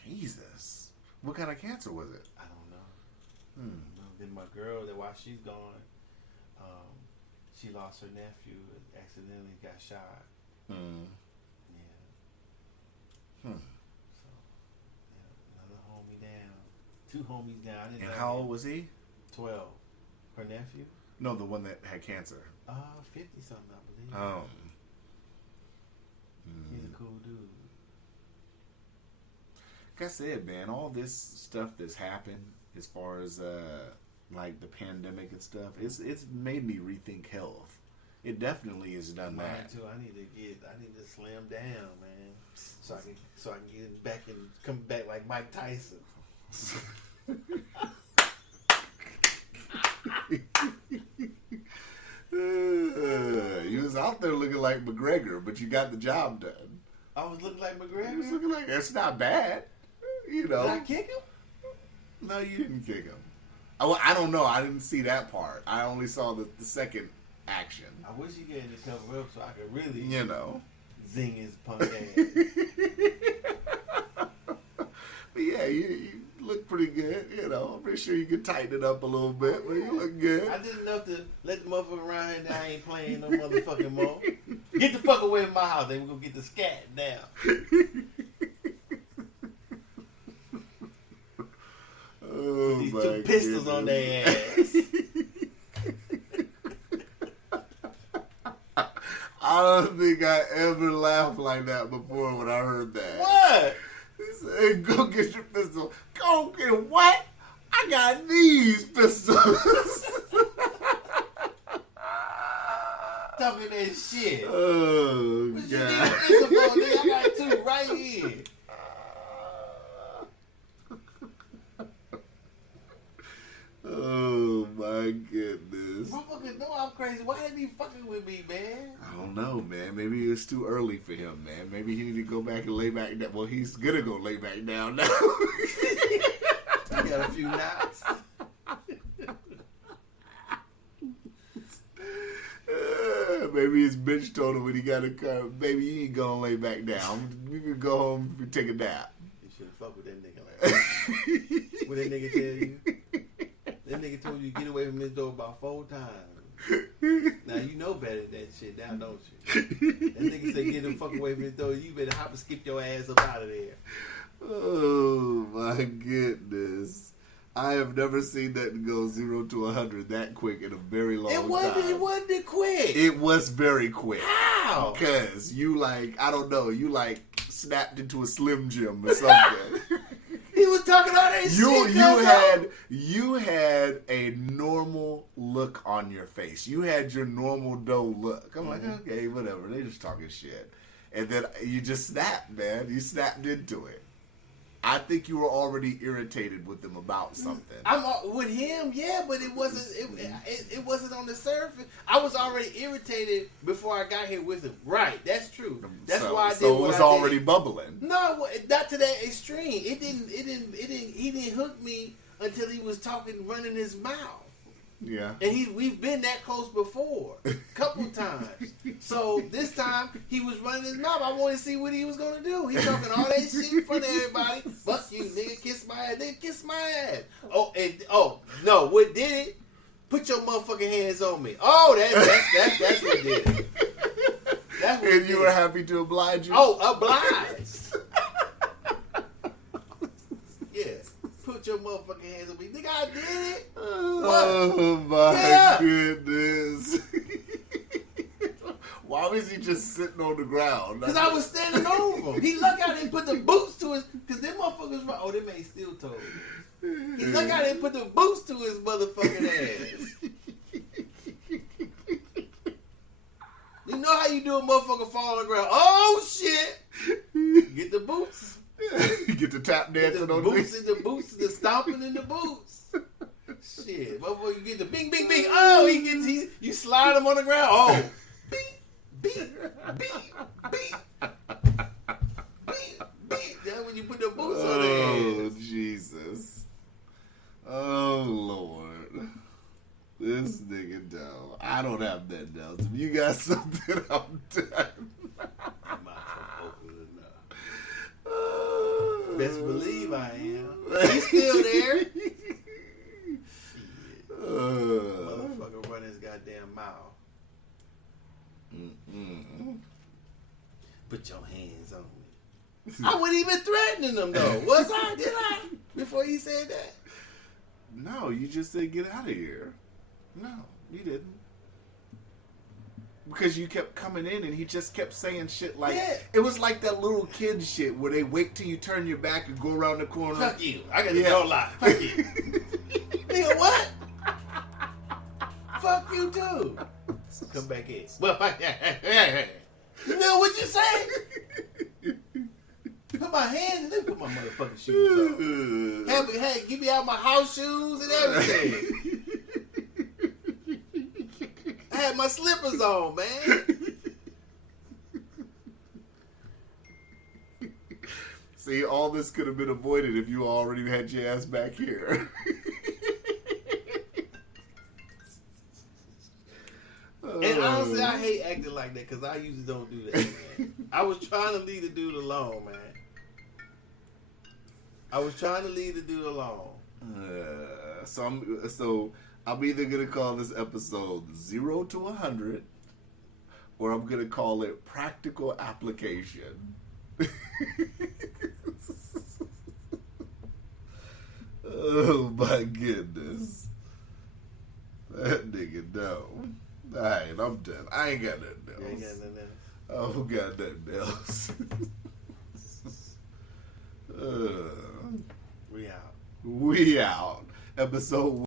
Jesus. What kind of cancer was it? I don't know. Then my girl, while she's gone, she lost her nephew. Accidentally got shot. Yeah. So, yeah, another homie down. 2 homies down. I didn't know how old was he? 12. Her nephew? No, the one that had cancer. 50 something, I believe. Oh. He's a cool dude. Like I said, man, all this stuff that's happened as far as like the pandemic and stuff, it's made me rethink health. It definitely has done that. Too. I need to slam down, man, so I can get back and come back like Mike Tyson. You was out there looking like McGregor, but you got the job done. I was looking like McGregor. You was looking like that's not bad, you know. Did I kick him? No, you didn't kick him. I don't know. I didn't see that part. I only saw the second action. I wish he gave the cover up so I could really, you know, zing his punk ass. But yeah, you look pretty good. You know, I'm pretty sure you could tighten it up a little bit, but you look good. I did enough to let the motherfucker around here that I ain't playing no motherfucking more. Get the fuck away from my house. Then we're gonna get the scat down. Oh, these my 2 pistols on their ass. I don't think I ever laughed like that before when I heard that. What? He said, hey, go get your pistol. Go get what? I got these pistols. Talking that shit. Oh, what God. You need a pistol for, nigga? I got 2 right here. Oh my goodness. Motherfuckers know I'm crazy. Why they be fucking with me, man? I don't know, man. Maybe it's too early for him, man. Maybe he need to go back and lay back down. Well, he's gonna go lay back down now. I got a few knots. Maybe his bitch told him when he got a car, baby, you ain't gonna lay back down. We can go home and take a nap. You shouldn't fuck with that nigga like that. What that nigga tell you? That nigga told you to get away from his door about 4 times. Now you know better than that shit now, don't you? That nigga say get the fuck away from the door. You better hop and skip your ass up out of there. Oh my goodness. I have never seen that go 0 to 100 that quick in a very long time. It wasn't quick. It was very quick. How? Because you like, I don't know, you like snapped into a Slim Jim or something. He was talking all that shit. You had a normal look on your face. You had your normal dough look. I'm like, okay, whatever. They just talking shit. And then you just snapped, man. You snapped into it. I think you were already irritated with them about something. I'm with him, yeah, but it wasn't. It wasn't on the surface. I was already irritated before I got here with him. Right, that's true. That's why I did. So it was already bubbling. No, not to that extreme. It didn't. He didn't hook me until he was talking, running his mouth. Yeah. And we've been that close before, a couple times. So this time he was running his mouth. I wanted to see what he was gonna do. He's talking all that shit in front of everybody. Fuck you, nigga. Kiss my ass. Nigga, kiss my ass. No. What did it? Put your motherfucking hands on me. Oh, that's what did it. That's what and you were happy to oblige you. Oh, obliged. Yes. Put your motherfucking hands on me. Nigga, I did it. Oh, my goodness. Why was he just sitting on the ground? Because I was standing over him. He looked at it and put the boots to his... Because them motherfuckers... Oh, them ain't steel toes. He looked at it and put the boots to his motherfucking ass. You know how you do a motherfucker fall on the ground? Oh, shit. Get the boots. Get the tap dancing on boots in the boots, the stomping in the boots. Shit, motherfucker, you get the bing, bing, bing. Oh, you slide him on the ground. Oh, beep, beep, beep, beep, beep, beep. That's when you put the boots on their ass. Oh, Jesus. Oh, Lord. This nigga, though. I don't have that, though. If you got something, I'm done. Best believe I am. He's still there. Shit. Motherfucker run his goddamn mouth. Put your hands on me. I wasn't even threatening him though. Was I? Did I? Before he said that? No, you just said get out of here. No, you didn't. Because you kept coming in and he just kept saying shit like... Yeah. It was like that little kid shit where they wait till you turn your back and go around the corner. Fuck you. I got to go lie. Fuck you. Nigga, what? Fuck you too. Come back in. Well, you know what you say? Put my hands in. Let me put my motherfucking shoes on. Hey, give me out my house shoes and everything. I had my slippers on, man. See, all this could have been avoided if you already had your ass back here. And honestly, I hate acting like that because I usually don't do that, man. I was trying to leave the dude alone, man. I was trying to leave the dude alone. So I'm either going to call this episode 0 to 100 or I'm going to call it practical application. Oh my goodness. That nigga, no. Alright, I'm done. I ain't got nothing else. You ain't got nothing else? I don't got nothing else. We out. We out. Episode